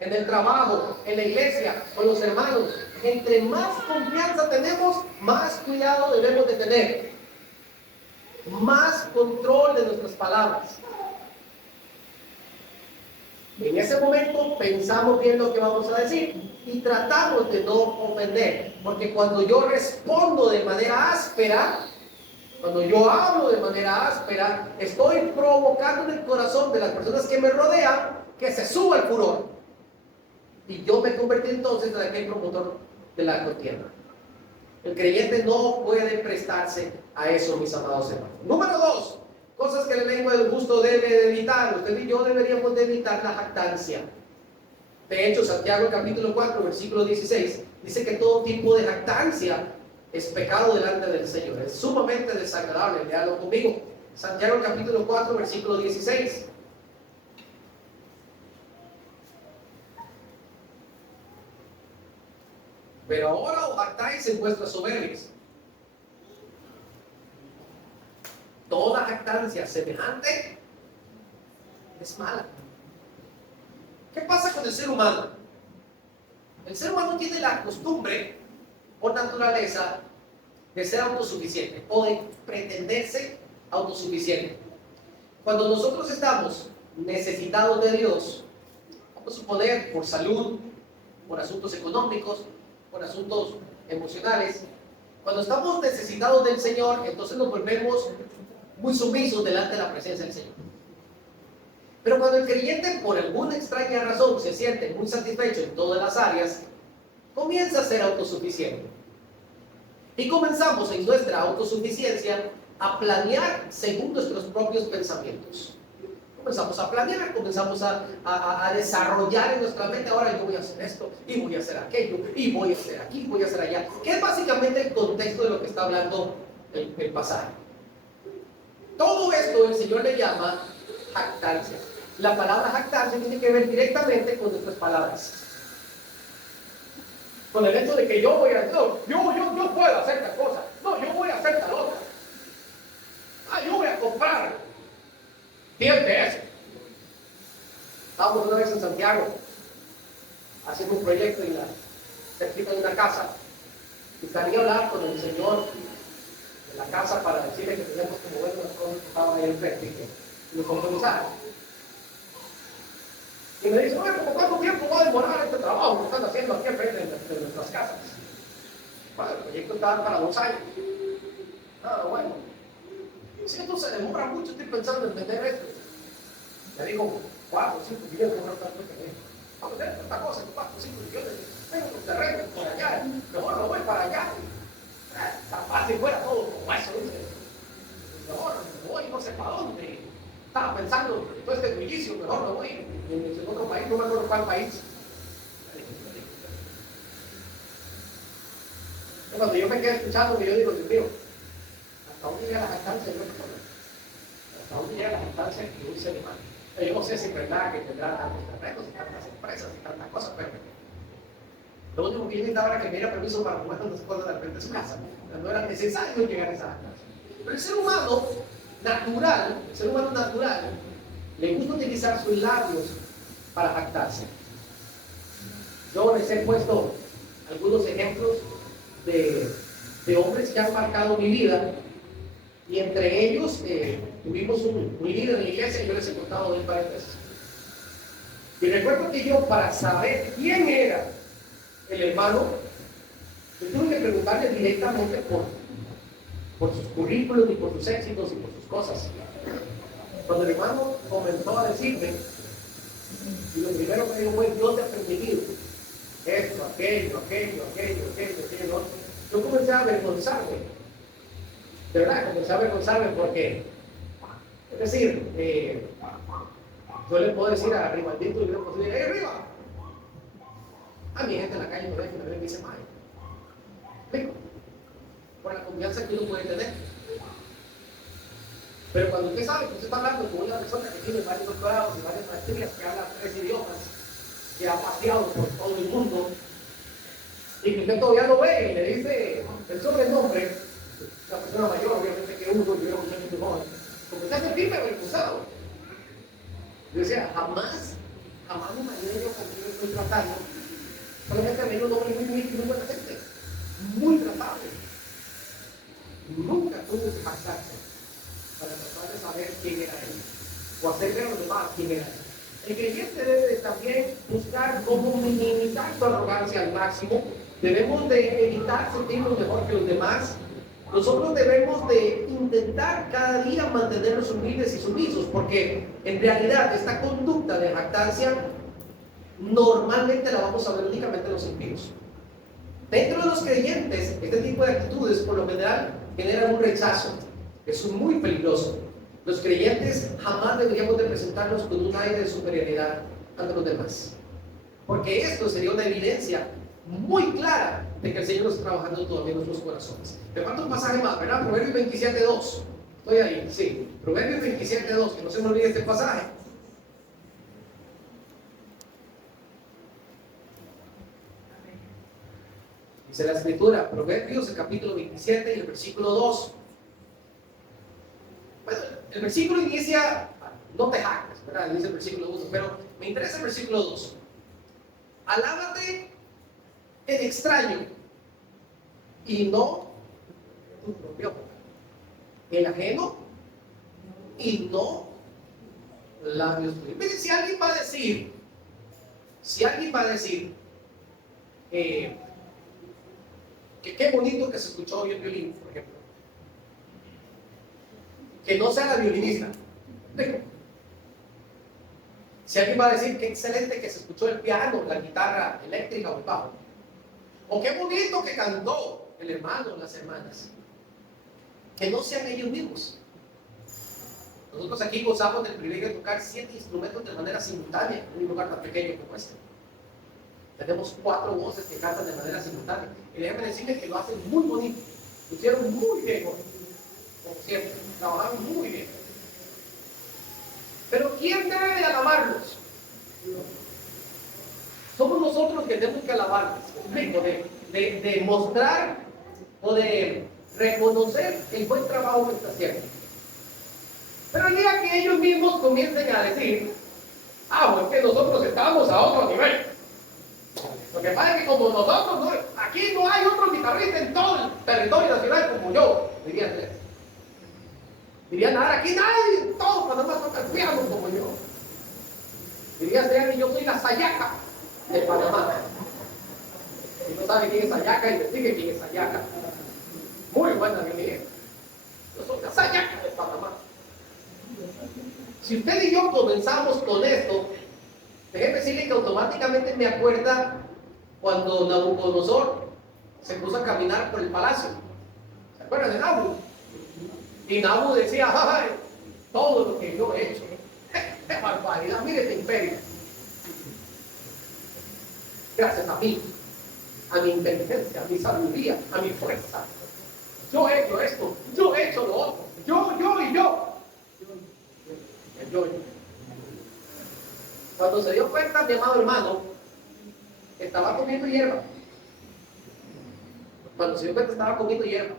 en el trabajo, en la iglesia, con los hermanos, entre más confianza tenemos, más cuidado debemos de tener, más control de nuestras palabras. En ese momento pensamos bien lo que vamos a decir y tratamos de no ofender, porque cuando yo respondo de manera áspera, cuando yo hablo de manera áspera, estoy provocando en el corazón de las personas que me rodean que se suba el furor. Y yo me convertí entonces en aquel promotor de la contienda. El creyente no puede prestarse a eso, mis amados hermanos. Número 2, cosas que la lengua del justo debe de evitar. Usted y yo deberíamos de evitar la jactancia. De hecho, Santiago capítulo 4, versículo 16, dice que todo tipo de jactancia es pecado delante del Señor. Es sumamente desagradable. Léalo conmigo. Santiago capítulo 4, versículo 16. Pero ahora os jactáis en vuestras soberbias. Toda jactancia semejante es mala. ¿Qué pasa con el ser humano? El ser humano tiene la costumbre, por naturaleza, de ser autosuficiente o de pretenderse autosuficiente. Cuando nosotros estamos necesitados de Dios, vamos a suponer por salud, por asuntos económicos, por asuntos emocionales, cuando estamos necesitados del Señor, entonces nos volvemos muy sumisos delante de la presencia del Señor. Pero cuando el creyente por alguna extraña razón se siente muy satisfecho en todas las áreas, comienza a ser autosuficiente. Y comenzamos en nuestra autosuficiencia a planear según nuestros propios pensamientos. Comenzamos a planear, comenzamos a desarrollar en nuestra mente, ahora yo voy a hacer esto, y voy a hacer aquello, y voy a hacer aquí, voy a hacer allá. Que es básicamente el contexto de lo que está hablando el pasaje. Todo esto el Señor le llama jactancia. La palabra jactancia tiene que ver directamente con nuestras palabras. Con el hecho de que yo voy a hacer, no, yo puedo hacer tal cosa, no, yo voy a hacer tal otra. Yo voy a comprar 10 de eso. Estábamos una vez en Santiago haciendo un proyecto cerquita de una casa y salí a hablar con el señor en la casa para decirle que tenemos que mover unas cosas que estaban ahí enfrente y que nos compromisaron. Y me dice, oye, ¿cómo cuánto tiempo va a demorar este trabajo que están haciendo aquí enfrente de nuestras casas? Bueno, el proyecto estaba para 2 años. Nada, bueno. Si esto se demora mucho, estoy pensando en vender esto. Le digo, 4 o 5 millones, no tanto que me vamos a vender esta cosa, 4 o 5 millones. Tengo los terrenos por allá, mejor me voy para allá. Tan fácil fuera todo como eso, dice. Mejor me voy, no sé para dónde. Estaba pensando, todo este bullicio, mejor me voy en otro país, no me acuerdo cuál país. Y cuando yo me quedé escuchando, yo digo, Dios mío, ¿hasta dónde llega la jactancia de una persona? ¿Hasta dónde llega la jactancia de un ser humano? Yo no sé si es verdad que tendrá tantos terrenos y tantas empresas y tantas cosas, pero lo único que yo necesitaba era que me diera permiso para mover tantas cosas de repente de su casa. No era necesario llegar a esa jactancia. Pero el ser humano natural, le gusta utilizar sus labios para jactarse. Yo les he puesto algunos ejemplos de hombres que han marcado mi vida, y entre ellos tuvimos un líder en la iglesia y yo les he contado de él varias veces. Y recuerdo que yo, para saber quién era el hermano, yo tuve que preguntarle directamente por sus currículos y por sus éxitos y por sus cosas. Cuando el hermano comenzó a decirme, y lo primero que dijo fue, Dios te ha permitido esto, aquello, yo comencé a avergonzarme. De verdad, comencé a avergonzarme porque, es decir, yo le puedo decir a Ribaldito y le puedo decir, ¡hey, arriba! A mi gente en la calle me ve y me dice, ¡ay! Rico, por la confianza que uno puede tener. Pero cuando usted sabe que usted está hablando con una persona que tiene varios doctorados y varias maestrías, que habla 3 idiomas, que ha paseado por todo el mundo, y que usted todavía lo ve y le dice el sobrenombre, la persona mayor, obviamente que uno, yo era un muchacho joven, porque usted se firme avergonzado. Yo decía, jamás me imaginé yo con quien estoy tratando. Solamente me dio un hombre muy buena gente, muy tratable. Nunca tuvo que jactarse para tratar de saber quién era él, o hacer ver a los demás quién era él. El creyente debe también buscar cómo minimizar su arrogancia al máximo. Debemos de evitar sentirnos mejor que los demás. Nosotros debemos de intentar cada día mantenernos humildes y sumisos, porque en realidad esta conducta de jactancia normalmente la vamos a ver únicamente en los impíos. Dentro de los creyentes, este tipo de actitudes por lo general generan un rechazo. Eso es muy peligroso. Los creyentes jamás deberíamos de presentarnos con un aire de superioridad ante los demás, porque esto sería una evidencia muy clara de que el Señor está trabajando todavía en nuestros corazones. ¿De cuántos pasajes más? ¿Verdad? Proverbios 27:2. Estoy ahí, sí. Proverbios 27:2, que no se me olvide este pasaje. Dice la Escritura, Proverbios, el capítulo 27 y el versículo 2. Bueno, el versículo inicia, no te jactes, ¿verdad? Dice el versículo 1, pero me interesa el versículo 2. Alábate el extraño y no tu propio, el ajeno y no labios tuyos. Miren, si alguien va a decir que qué bonito que se escuchó hoy el violín, por ejemplo, que no sea la violinista. Si alguien va a decir que excelente que se escuchó el piano, la guitarra eléctrica o el bajo, o qué bonito que cantó el hermano o las hermanas, que no sean ellos mismos. Nosotros aquí gozamos del privilegio de tocar 7 instrumentos de manera simultánea en un lugar tan pequeño como este. Tenemos 4 voces que cantan de manera simultánea. Y déjenme decirles que lo hacen muy bonito. Lo hicieron muy bien, como siempre. Trabajaron muy bien. Pero ¿quién debe de alabarlos? Somos nosotros que tenemos que alabarlos. De mostrar o de reconocer el buen trabajo que está haciendo. Pero el día que ellos mismos comiencen a decir, pues que nosotros estamos a otro nivel. Lo que pasa es que como nosotros, aquí no hay otro guitarrista en todo el territorio nacional como yo, diría Andrés. Diría nada, aquí nadie, en todo Panamá toca el piano como yo. Diría Andrés, yo soy la Sayaca de Panamá. Si no sabe quién es Sayaca, investigue quién es Sayaca. Muy buena, mi amiga. Yo soy la Sayaca de Panamá. Si usted y yo comenzamos con esto, déjeme decirle que automáticamente me acuerda cuando Nabucodonosor se puso a caminar por el palacio. ¿Se acuerdan de Nabu? Y Nabu decía, ¡ay! Todo lo que yo he hecho. ¡Qué barbaridad! Mire este imperio. Gracias a mí, a mi inteligencia, a mi sabiduría, a mi fuerza. Yo he hecho esto, yo he hecho lo otro. Yo. Cuando se dio cuenta, mi amado hermano, estaba comiendo hierba. Cuando se dio cuenta, estaba comiendo hierba.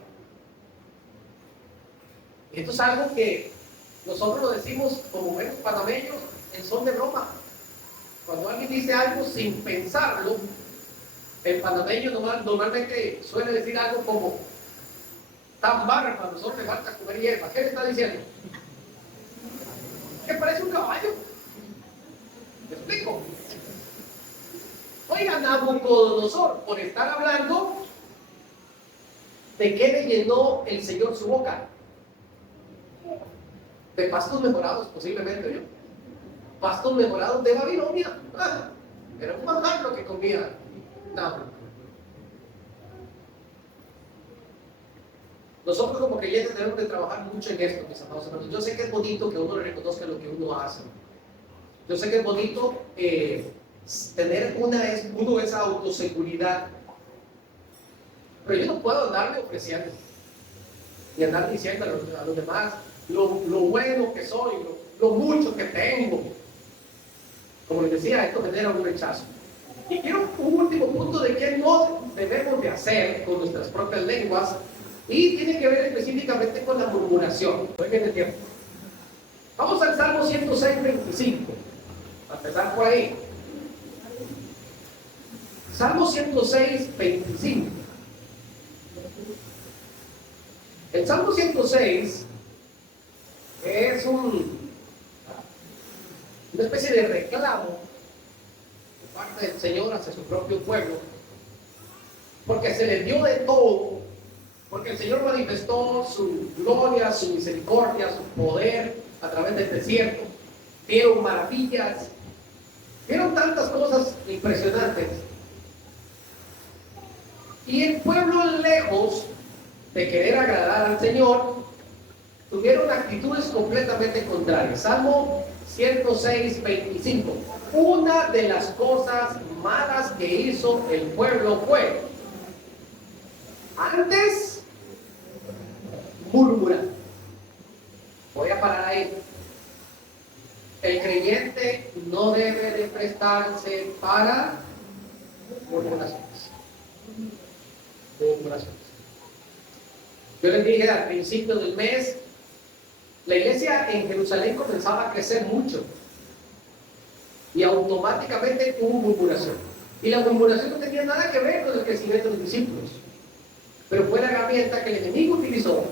Y esto es algo que nosotros lo decimos como buenos panameños en son de broma. Cuando alguien dice algo sin pensarlo, el panameño normalmente suele decir algo como: tan bárbaro, a nosotros le falta comer hierba. ¿Qué le está diciendo? Que parece un caballo. ¿Me explico? Oiga, Nabucodonosor, por estar hablando, ¿de qué le llenó el Señor su boca? De pastos mejorados, posiblemente, ¿yo? Pastos mejorados de Babilonia. Era un manjar lo que comía Nabucodonosor. Nosotros como creyentes tenemos que trabajar mucho en esto, mis amados hermanos. Yo sé que es bonito que uno le reconozca lo que uno hace. Yo sé que es bonito tener esa autoseguridad. Pero yo no puedo andarme ofreciendo y andar diciendo a los demás lo bueno que soy, lo mucho que tengo. Como les decía, esto genera un rechazo. Y quiero un último punto de qué no debemos de hacer con nuestras propias lenguas, y tiene que ver específicamente con la murmuración. Oigan el tiempo. Vamos al Salmo 106, 25. A empezar por ahí. Salmo 106, 25. El Salmo 106 es una especie de reclamo de parte del Señor hacia su propio pueblo, porque se les dio de todo, porque el Señor manifestó su gloria, su misericordia, su poder a través del desierto. Vieron maravillas, vieron tantas cosas impresionantes. Y el pueblo, lejos de querer agradar al Señor, tuvieron actitudes completamente contrarias. Salmo 106, 25. Una de las cosas malas que hizo el pueblo fue, antes, murmurar. Voy a parar ahí. El creyente no debe de prestarse para murmuraciones. Yo les dije al principio del mes, la iglesia en Jerusalén comenzaba a crecer mucho y automáticamente hubo murmuración. Y la murmuración no tenía nada que ver con el crecimiento de los discípulos, pero fue la herramienta que el enemigo utilizó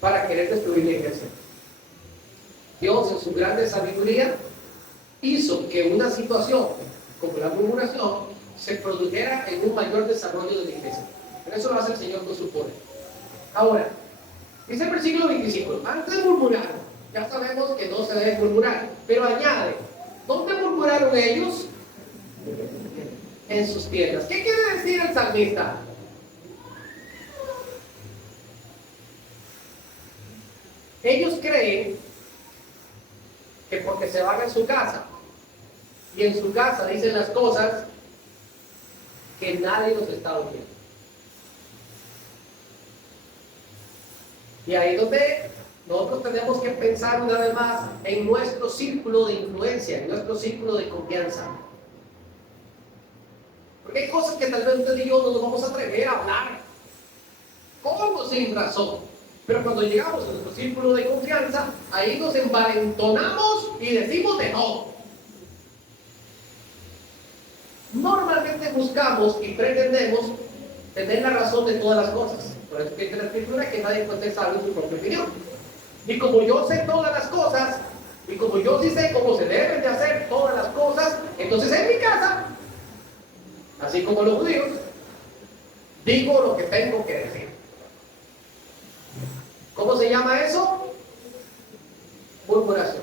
para querer destruir la iglesia. Dios, en su grande sabiduría, hizo que una situación como la murmuración se produjera en un mayor desarrollo de la iglesia. Pero eso lo hace el Señor con su poder. Ahora, dice el versículo 25, antes murmuraron. Ya sabemos que no se debe murmurar, pero añade, ¿dónde murmuraron ellos? En sus tiendas. ¿Qué quiere decir el salmista? Ellos creen que porque se van en su casa y en su casa dicen las cosas, que nadie los está oyendo. Y ahí es donde nosotros tenemos que pensar una vez más en nuestro círculo de influencia, en nuestro círculo de confianza. Porque hay cosas que tal vez usted y yo no nos vamos a atrever a hablar, como sin razón. Pero cuando llegamos a nuestro círculo de confianza, ahí nos envalentonamos y decimos de todo. Normalmente veces buscamos y pretendemos tener la razón de todas las cosas. Por eso que dice la Escritura que nadie puede ser sabio en su propia opinión. Y como yo sé todas las cosas, y como yo sí sé cómo se deben de hacer todas las cosas, entonces en mi casa, así como los judíos, digo lo que tengo que decir. ¿Cómo se llama eso? Murmuración.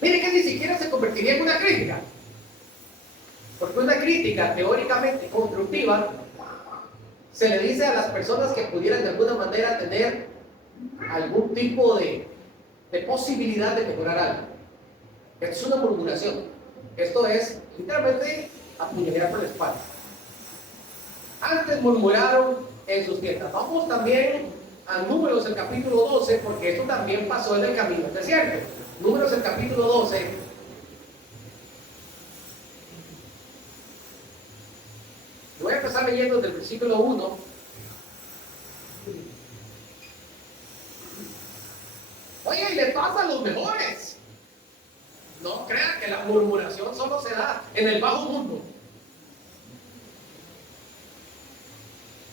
Mire que ni siquiera se convertiría en una crítica. Porque una crítica teóricamente constructiva se le dice a las personas que pudieran de alguna manera tener algún tipo de posibilidad de mejorar algo. Esto es una murmuración. Esto es literalmente apuñalar por la espalda. Antes murmuraron en sus tiendas. Vamos también a Números, el capítulo 12, porque esto también pasó en el camino del desierto. Números, el capítulo 12. Voy a empezar leyendo desde el versículo 1. Oye, y le pasa a los mejores. No crean que la murmuración solo se da en el bajo mundo.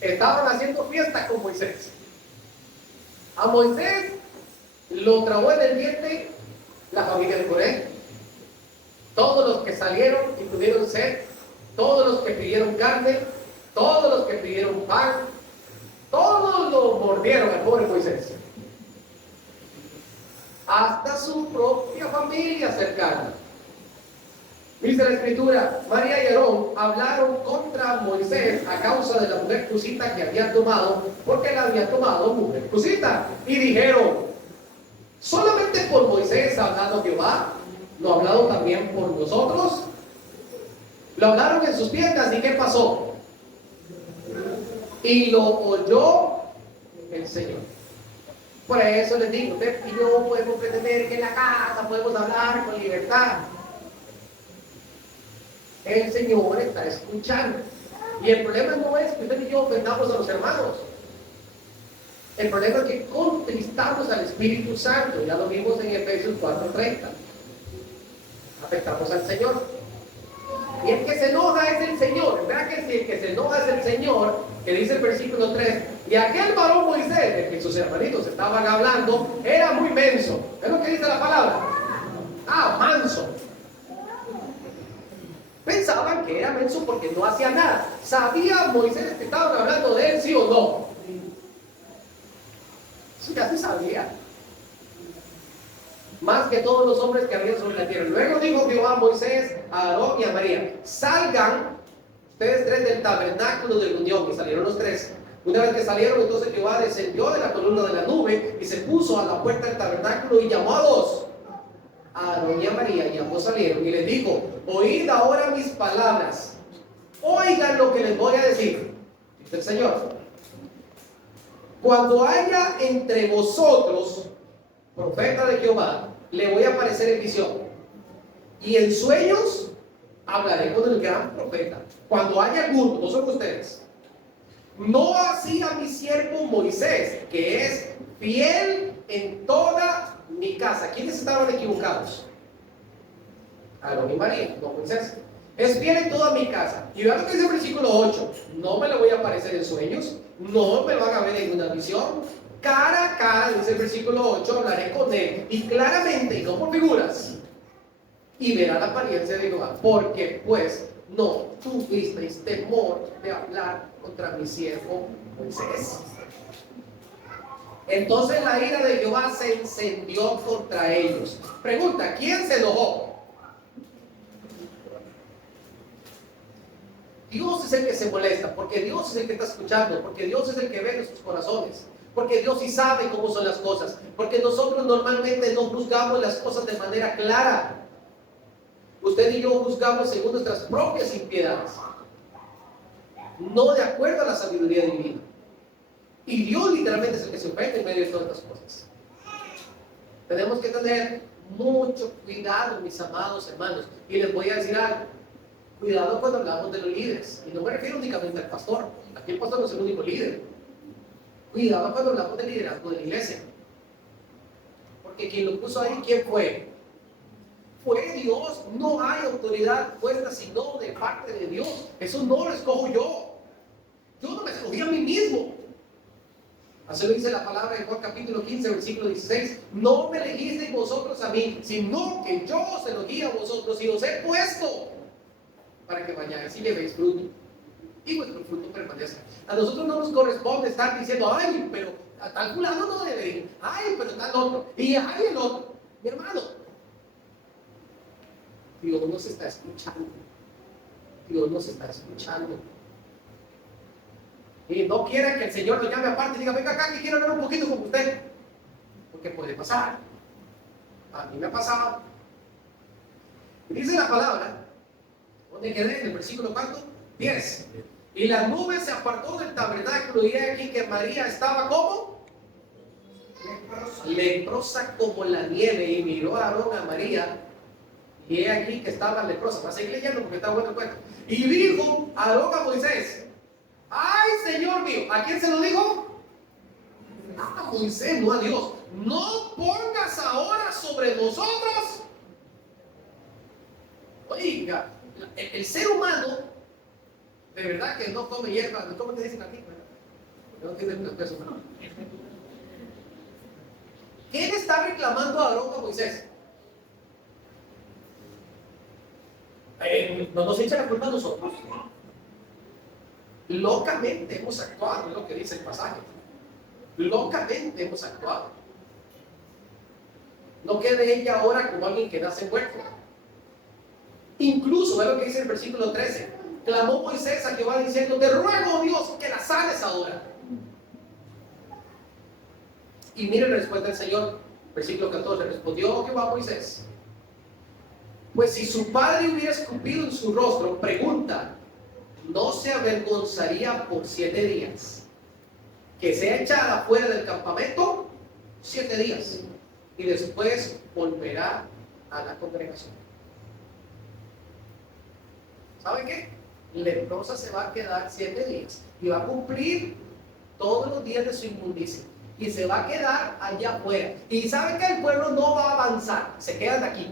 Estaban haciendo fiesta con Moisés. A Moisés lo trabó en el vientre la familia de Coré. Todos los que salieron y tuvieron sed, todos los que pidieron carne, todos los que pidieron pan, todos lo mordieron al pobre Moisés. Hasta su propia familia cercana. Dice la Escritura, María y Aarón hablaron contra Moisés a causa de la mujer cusita que había tomado, porque la había tomado mujer cusita. Y dijeron, ¿solamente por Moisés ha hablado Jehová? ¿No ha hablado también por nosotros? Lo hablaron en sus tiendas, ¿y qué pasó? Y lo oyó el Señor. Por eso les digo, usted y yo podemos pretender que en la casa podemos hablar con libertad. El Señor está escuchando. Y el problema no es que usted y yo ofendamos a los hermanos. El problema es que contristamos al Espíritu Santo. Ya lo vimos en Efesios 4:30. Afectamos al Señor. Y el que se enoja es el Señor. ¿Verdad que si el que se enoja es el Señor? Que dice el versículo 3. Y aquel varón Moisés, de que sus hermanitos estaban hablando, era muy menso. ¿Es lo que dice la palabra? Manso. Pensaban que era menso porque no hacía nada. ¿Sabía Moisés que estaban hablando de él, sí o no? Sí, ya se sabía. Más que todos los hombres que habían sobre la tierra. Luego dijo Jehová a Moisés, a Aarón y a María: salgan ustedes tres del tabernáculo de reunión. Y salieron los tres. Una vez que salieron, entonces Jehová descendió de la columna de la nube y se puso a la puerta del tabernáculo y llamó a dos, a Aarón y a María, y ambos salieron y les dijo: oíd ahora mis palabras, oigan lo que les voy a decir, dice el Señor. Cuando haya entre vosotros profeta de Jehová, le voy a aparecer en visión, y en sueños hablaré con el gran profeta. Cuando haya alguno, no son ustedes, no así a mi siervo Moisés, que es fiel en toda mi casa. ¿Quiénes estaban equivocados? Aarón y María, no Moisés. Es fiel en toda mi casa. Y vean lo que dice el versículo 8. No me le voy a aparecer en sueños, no me van a ver en una visión. Cara a cara, dice el versículo 8, hablaré con él, y claramente, y no por figuras, y verá la apariencia de Jehová, porque pues no tuvisteis temor de hablar contra mi siervo Moisés. Entonces la ira de Jehová se encendió contra ellos. Pregunta, ¿quién se enojó? Dios es el que se molesta, porque Dios es el que está escuchando, porque Dios es el que ve nuestros corazones, porque Dios sí sabe cómo son las cosas, porque nosotros normalmente no juzgamos las cosas de manera clara. Usted y yo juzgamos según nuestras propias impiedades, no de acuerdo a la sabiduría divina. Y Dios literalmente es el que se ofende en medio de todas estas cosas. Tenemos que tener mucho cuidado, mis amados hermanos. Y les voy a decir algo. Cuidado cuando hablamos de los líderes. Y no me refiero únicamente al pastor. Aquí el pastor no es el único líder. Cuidado cuando hablamos de liderazgo de la iglesia. Porque quien lo puso ahí, ¿quién fue? fue Dios. No hay autoridad puesta sino de parte de Dios. Eso no lo escojo yo. Yo no me escogí a mí mismo. Así lo dice la palabra en Juan capítulo 15, versículo 16. No me elegisteis vosotros a mí, sino que yo os elegí a vosotros y os he puesto para que vayáis y llevéis fruto. Y vuestro fruto permanezca. A nosotros no nos corresponde estar diciendo, ay, pero a tal fulano no debe ir. Ay, pero tal otro. Y ay, el otro. Mi hermano, Dios nos está escuchando. Dios nos está escuchando. Y no quiere que el Señor lo llame aparte y diga, venga acá que quiero hablar un poquito con usted. Porque puede pasar. A mí me ha pasado. Dice la palabra, ¿dónde quedé? En el versículo ¿cuánto? 10. Y la nube se apartó del tabernáculo y he aquí que María estaba como leprosa como la nieve, y miró a Aarón a María y he aquí que estaba leprosa. Va a seguir leyendo porque está bueno el cuento. Y dijo Aarón a Moisés, ay, Señor mío, ¿a quién se lo dijo? A Moisés, no a Dios. No pongas ahora sobre nosotros. Oiga, el ser humano, de verdad que no come hierba. ¿Cómo te dicen aquí? No tiene peso, ¿no? ¿Quién está reclamando a Aarón a Moisés? No nos echa la culpa a nosotros. Locamente hemos actuado, es lo que dice el pasaje. Locamente hemos actuado. No quede ella ahora como alguien que nace muerto. Incluso, ve lo que dice el versículo 13. Clamó Moisés a Jehová diciendo, te ruego, Dios, que la sanes ahora. Y miren la respuesta del Señor. Versículo 14. Respondió Jehová a Moisés, pues si su padre hubiera escupido en su rostro, pregunta, ¿no se avergonzaría por 7 días? Que sea echada fuera del campamento 7 días y después volverá a la congregación. ¿Saben qué? Leprosa se va a quedar 7 días y va a cumplir todos los días de su inmundicia y se va a quedar allá afuera. Y saben que el pueblo no va a avanzar, se quedan aquí.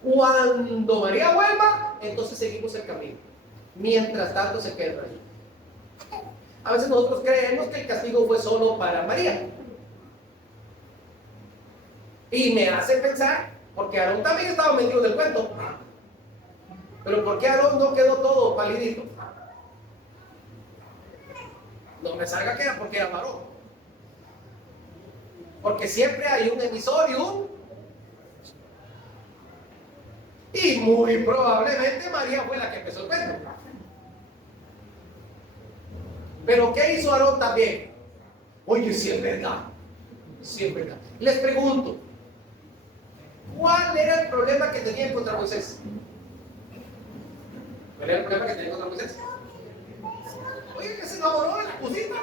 Cuando María vuelva, entonces seguimos el camino. Mientras tanto se quedan allí. A veces nosotros creemos que el castigo fue solo para María. Y me hace pensar, porque Aarón también estaba metido en el cuento. Pero ¿por qué Aarón no quedó todo palidito? No me salga que era porque era varón. Porque siempre hay un emisor y muy probablemente María fue la que empezó el cuento. Pero ¿qué hizo Aarón también? Oye, sí es verdad. Sí es verdad. Les pregunto, ¿cuál era el problema que tenían contra Moisés? ¿Cuál era el problema que tenían contra Moisés? Oye, que se enamoró de la cosita.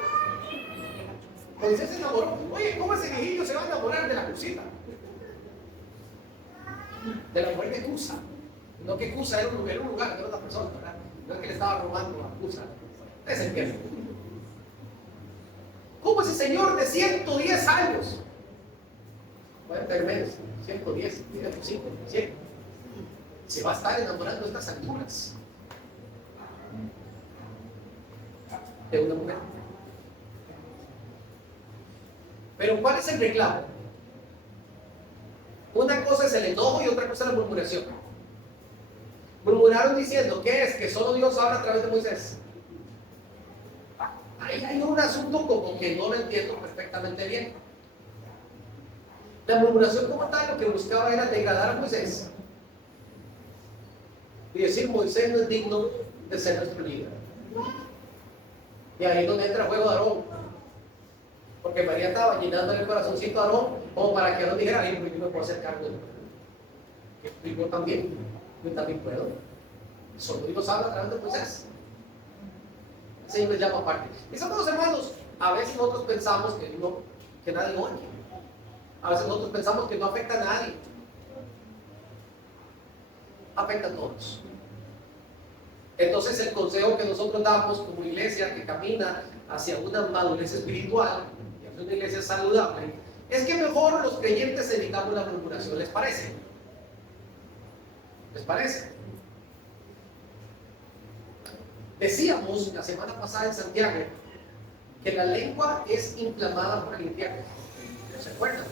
Moisés se enamoró. Oye, ¿cómo ese viejillo se va a enamorar de la cosita? De la mujer de Cusa. No que Cusa era un lugar de otra persona, ¿verdad? No es que le estaba robando a Cusa. Es el tiempo. ¿Cómo ese señor de 110 años? 40 meses, 110, 105, 100. Se va a estar enamorando de estas alturas de una mujer. Pero ¿cuál es el reclamo? Una cosa es el enojo y otra cosa es la murmuración. Murmuraron diciendo, ¿qué es? Que solo Dios habla a través de Moisés. Ahí hay un asunto como que no lo entiendo perfectamente bien. La murmuración como tal lo que buscaba era degradar a Moisés y decir, Moisés no es digno de ser nuestro líder. Y ahí es donde entra el juego de Aarón, porque María estaba llenando el corazoncito a Aarón como para que Aarón dijera, ay, yo me puedo hacer cargo de yo también puedo. Solo Dios habla a través de Moisés. El Señor les llama aparte. Mis amados hermanos, a veces nosotros pensamos que nadie oye. A veces nosotros pensamos que no afecta a nadie. Afecta a todos. Entonces el consejo que nosotros damos como iglesia que camina hacia una madurez espiritual y hacia una iglesia saludable es que mejor los creyentes evitamos la murmuración, ¿les parece? ¿Les parece? Decíamos la semana pasada en Santiago que la lengua es inflamada por el infierno. ¿Se acuerdan?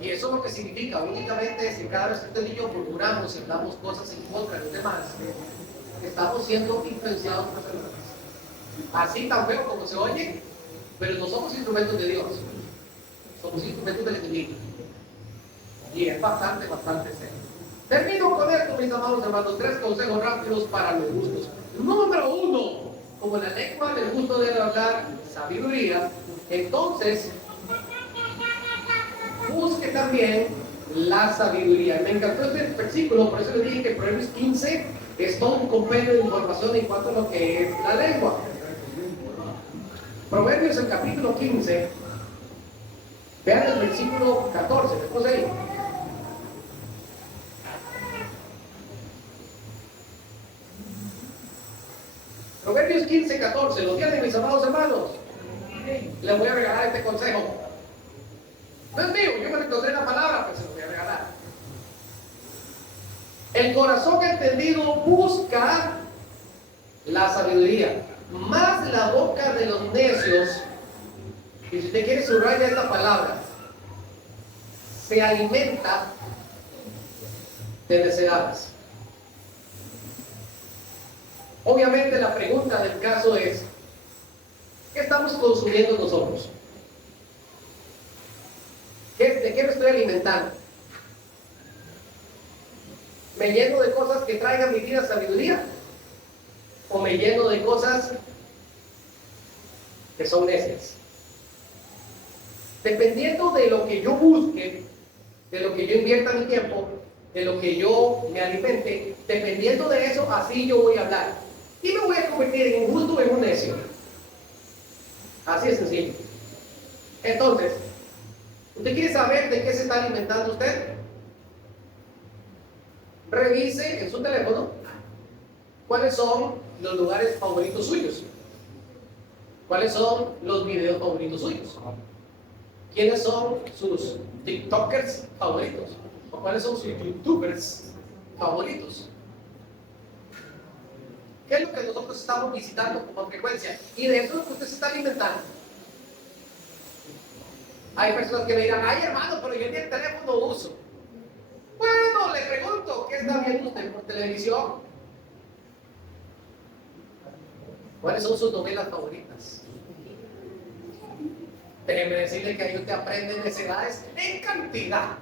Y eso lo que significa únicamente es que cada vez que usted y yo murmuramos y hablamos cosas en contra de los demás, estamos siendo influenciados por Satanás. Así tan feo como se oye, pero no somos instrumentos de Dios, somos instrumentos del enemigo. Y es bastante serio. Termino con esto, mis amados hermanos, 3 consejos rápidos para los gustos. Número 1, como la lengua del gusto debe hablar sabiduría, entonces busque también la sabiduría. Me encantó este versículo, por eso les dije que Proverbios 15 es todo un compendio de información en cuanto a lo que es la lengua. Proverbios, el capítulo 15, vean el versículo 14, después ahí. Proverbios 15, 14, ¿lo tienen, mis amados hermanos? Les voy a regalar este consejo. No es mío, yo me encontré la palabra, pero se lo voy a regalar. El corazón entendido busca la sabiduría, más la boca de los necios, y si usted quiere subrayar esta palabra, se alimenta de necedades. Obviamente la pregunta del caso es, ¿qué estamos consumiendo nosotros? ¿De qué me estoy alimentando? ¿Me lleno de cosas que traigan mi vida sabiduría? ¿O me lleno de cosas que son necias? Dependiendo de lo que yo busque, de lo que yo invierta mi tiempo, de lo que yo me alimente, dependiendo de eso, así yo voy a hablar. Y me voy a convertir en un justo o en un necio. Así es sencillo. Entonces, ¿usted quiere saber de qué se está alimentando usted? Revise en su teléfono cuáles son los lugares favoritos suyos. ¿Cuáles son los videos favoritos suyos? ¿Quiénes son sus TikTokers favoritos? ¿O cuáles son sus YouTubers favoritos? ¿Qué es lo que nosotros estamos visitando con frecuencia? Y de eso es lo que usted se está alimentando. Hay personas que me dirán, ay hermano, pero yo ni el teléfono uso. Bueno, le pregunto, ¿qué está viendo usted por televisión? ¿Cuáles son sus novelas favoritas? Déjeme decirle que ahí usted aprende necedades en cantidad.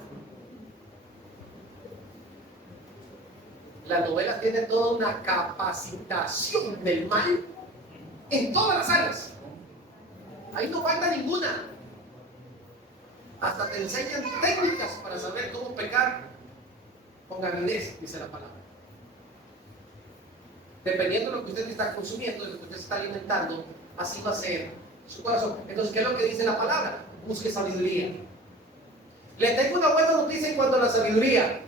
Las novelas tienen toda una capacitación del mal en todas las áreas. Ahí no falta ninguna. Hasta te enseñan técnicas para saber cómo pecar con avidez, dice la palabra. Dependiendo de lo que usted está consumiendo, de lo que usted está alimentando, así va a ser su corazón. Entonces, ¿qué es lo que dice la palabra? Busque sabiduría. Le tengo una buena noticia en cuanto a la sabiduría.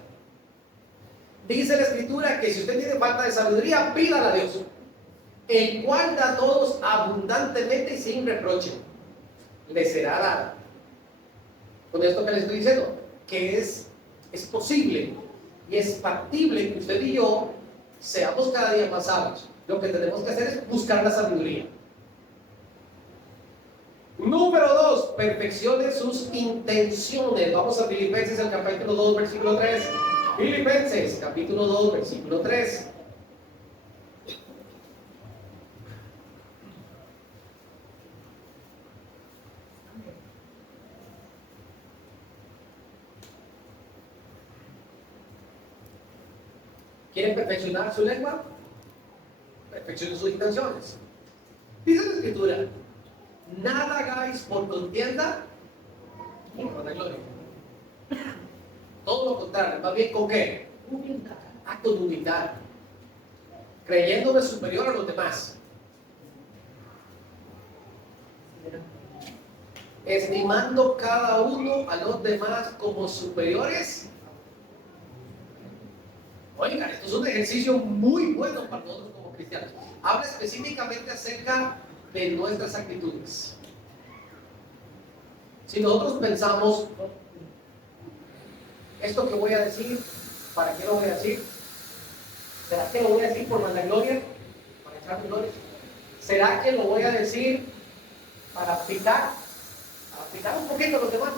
Dice la Escritura que si usted tiene falta de sabiduría, pídala a Dios, el cual da a todos abundantemente y sin reproche. Le será dada. Con esto que le estoy diciendo, que es posible y es factible que usted y yo seamos cada día más sabios. Lo que tenemos que hacer es buscar la sabiduría. Número 2, perfeccione sus intenciones. Vamos a Filipenses, el capítulo 2, versículo 3. Filipenses, capítulo 2, versículo 3. ¿Quieren perfeccionar su lengua? Perfeccionen sus intenciones. Dice la Escritura, nada hagáis por contienda y por vanagloria. Todo lo contrario, más bien con qué? Humildad. Acto de humildad. Creyéndome superior a los demás. Estimando cada uno a los demás como superiores. Oiga, esto es un ejercicio muy bueno para nosotros como cristianos. Habla específicamente acerca de nuestras actitudes. Si nosotros pensamos, esto que voy a decir ¿Para qué lo voy a decir? ¿Será que lo voy a decir por vanagloria? ¿Para echarme gloria? ¿Será que lo voy a decir para aplicar un poquito a los demás?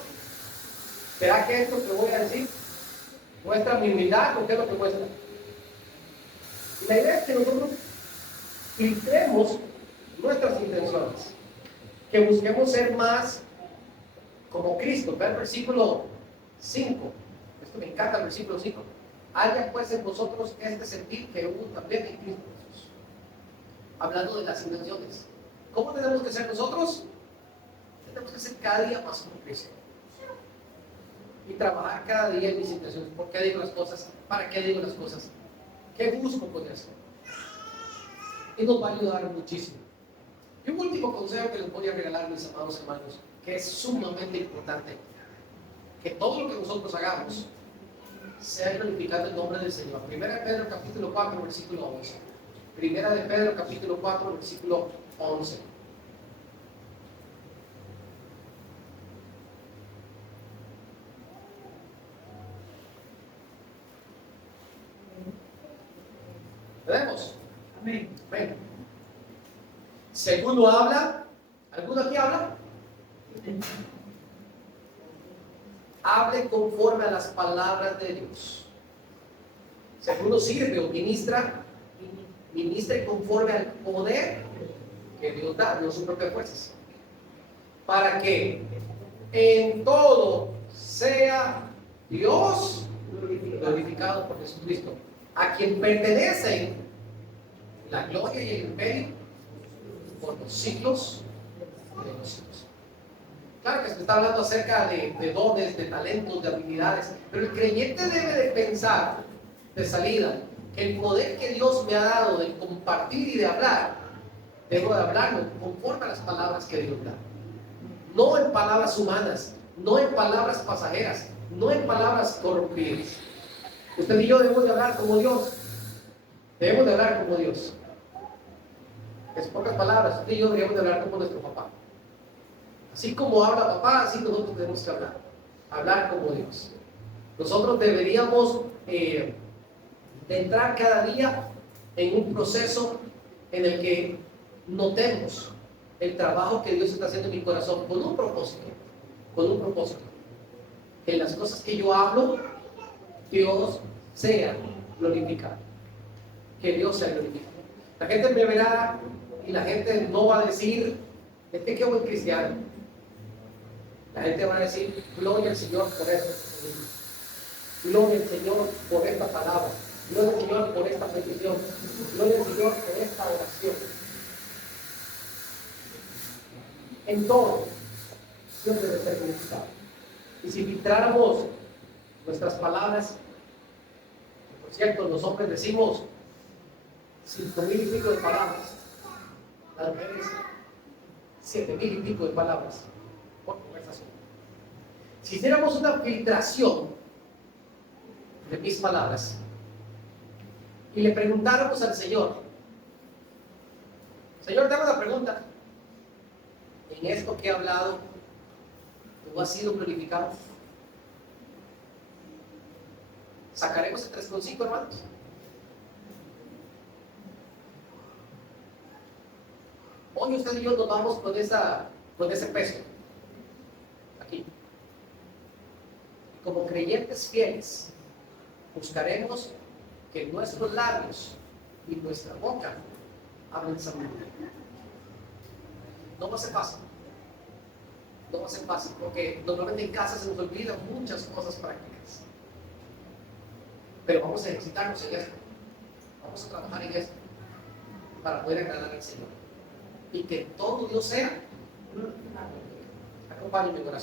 ¿Será que esto que voy a decir muestra mi humildad o qué es lo que muestra? Y la idea es que nosotros filtremos nuestras intenciones, que busquemos ser más como Cristo. Ve el versículo 5. Esto me encanta, el versículo 5. Haya pues en vosotros este sentir que hubo también en Cristo Jesús. Hablando de las intenciones. ¿Cómo tenemos que ser nosotros? Tenemos que ser cada día más como Cristo. Y trabajar cada día en mis intenciones. ¿Por qué digo las cosas? ¿Para qué digo las cosas? ¿Qué busco con eso? Y nos va a ayudar muchísimo. Y un último consejo que les voy a regalar, mis amados hermanos, que es sumamente importante, que todo lo que nosotros hagamos sea glorificando el nombre del Señor. Primera de Pedro capítulo 4, versículo 11. Primera de Pedro capítulo 4, versículo 11. ¿Vemos? Amén. Amén. Segundo habla, ¿alguno aquí habla? Hable conforme a las palabras de Dios. Segundo sirve o ministre conforme al poder que Dios da, no sus propias fuerzas. Para que en todo sea Dios glorificado por Jesucristo, a quien pertenecen la gloria y el imperio por los siglos de los siglos. Claro que se está hablando acerca de dones, de talentos, de habilidades, pero el creyente debe de pensar de salida que el poder que Dios me ha dado de compartir y de hablar, debo de hablarlo conforme a las palabras que Dios da. No en palabras humanas, no en palabras pasajeras, no en palabras corrompidas. Usted y yo debemos de hablar como Dios. Debemos de hablar como Dios. En pocas palabras, usted y yo deberíamos de hablar como nuestro papá. Así como habla papá, así nosotros tenemos que hablar. Hablar como Dios. Nosotros deberíamos de entrar cada día en un proceso en el que notemos el trabajo que Dios está haciendo en mi corazón con un propósito. Con un propósito. Que las cosas que yo hablo, Dios sea glorificado. Que Dios sea glorificado. La gente me verá y la gente no va a decir, qué buen cristiano. La gente va a decir, gloria al Señor por esto. Gloria al Señor por esta palabra. Gloria al Señor por esta petición. Gloria al Señor por esta oración. En todo, Dios debe ser glorificado. Y si filtráramos nuestras palabras, por cierto, los hombres decimos 5,000 y pico de palabras, las mujeres 7,000 y pico de palabras por conversación. Si hiciéramos una filtración de mis palabras y le preguntáramos al Señor, Señor, te hago una pregunta, en esto que he hablado, ¿tú has sido glorificado? ¿Sacaremos el 3,5, hermanos? Hoy usted y yo nos vamos con ese peso aquí. Y como creyentes fieles, buscaremos que nuestros labios y nuestra boca hablen sabiduría. No va a ser fácil. No va a ser fácil, porque normalmente en casa se nos olvidan muchas cosas prácticas. Pero vamos a ejercitarnos en esto. Vamos a trabajar en esto para poder agradar al Señor. Y que todo Dios sea. Acompáñenme en oración.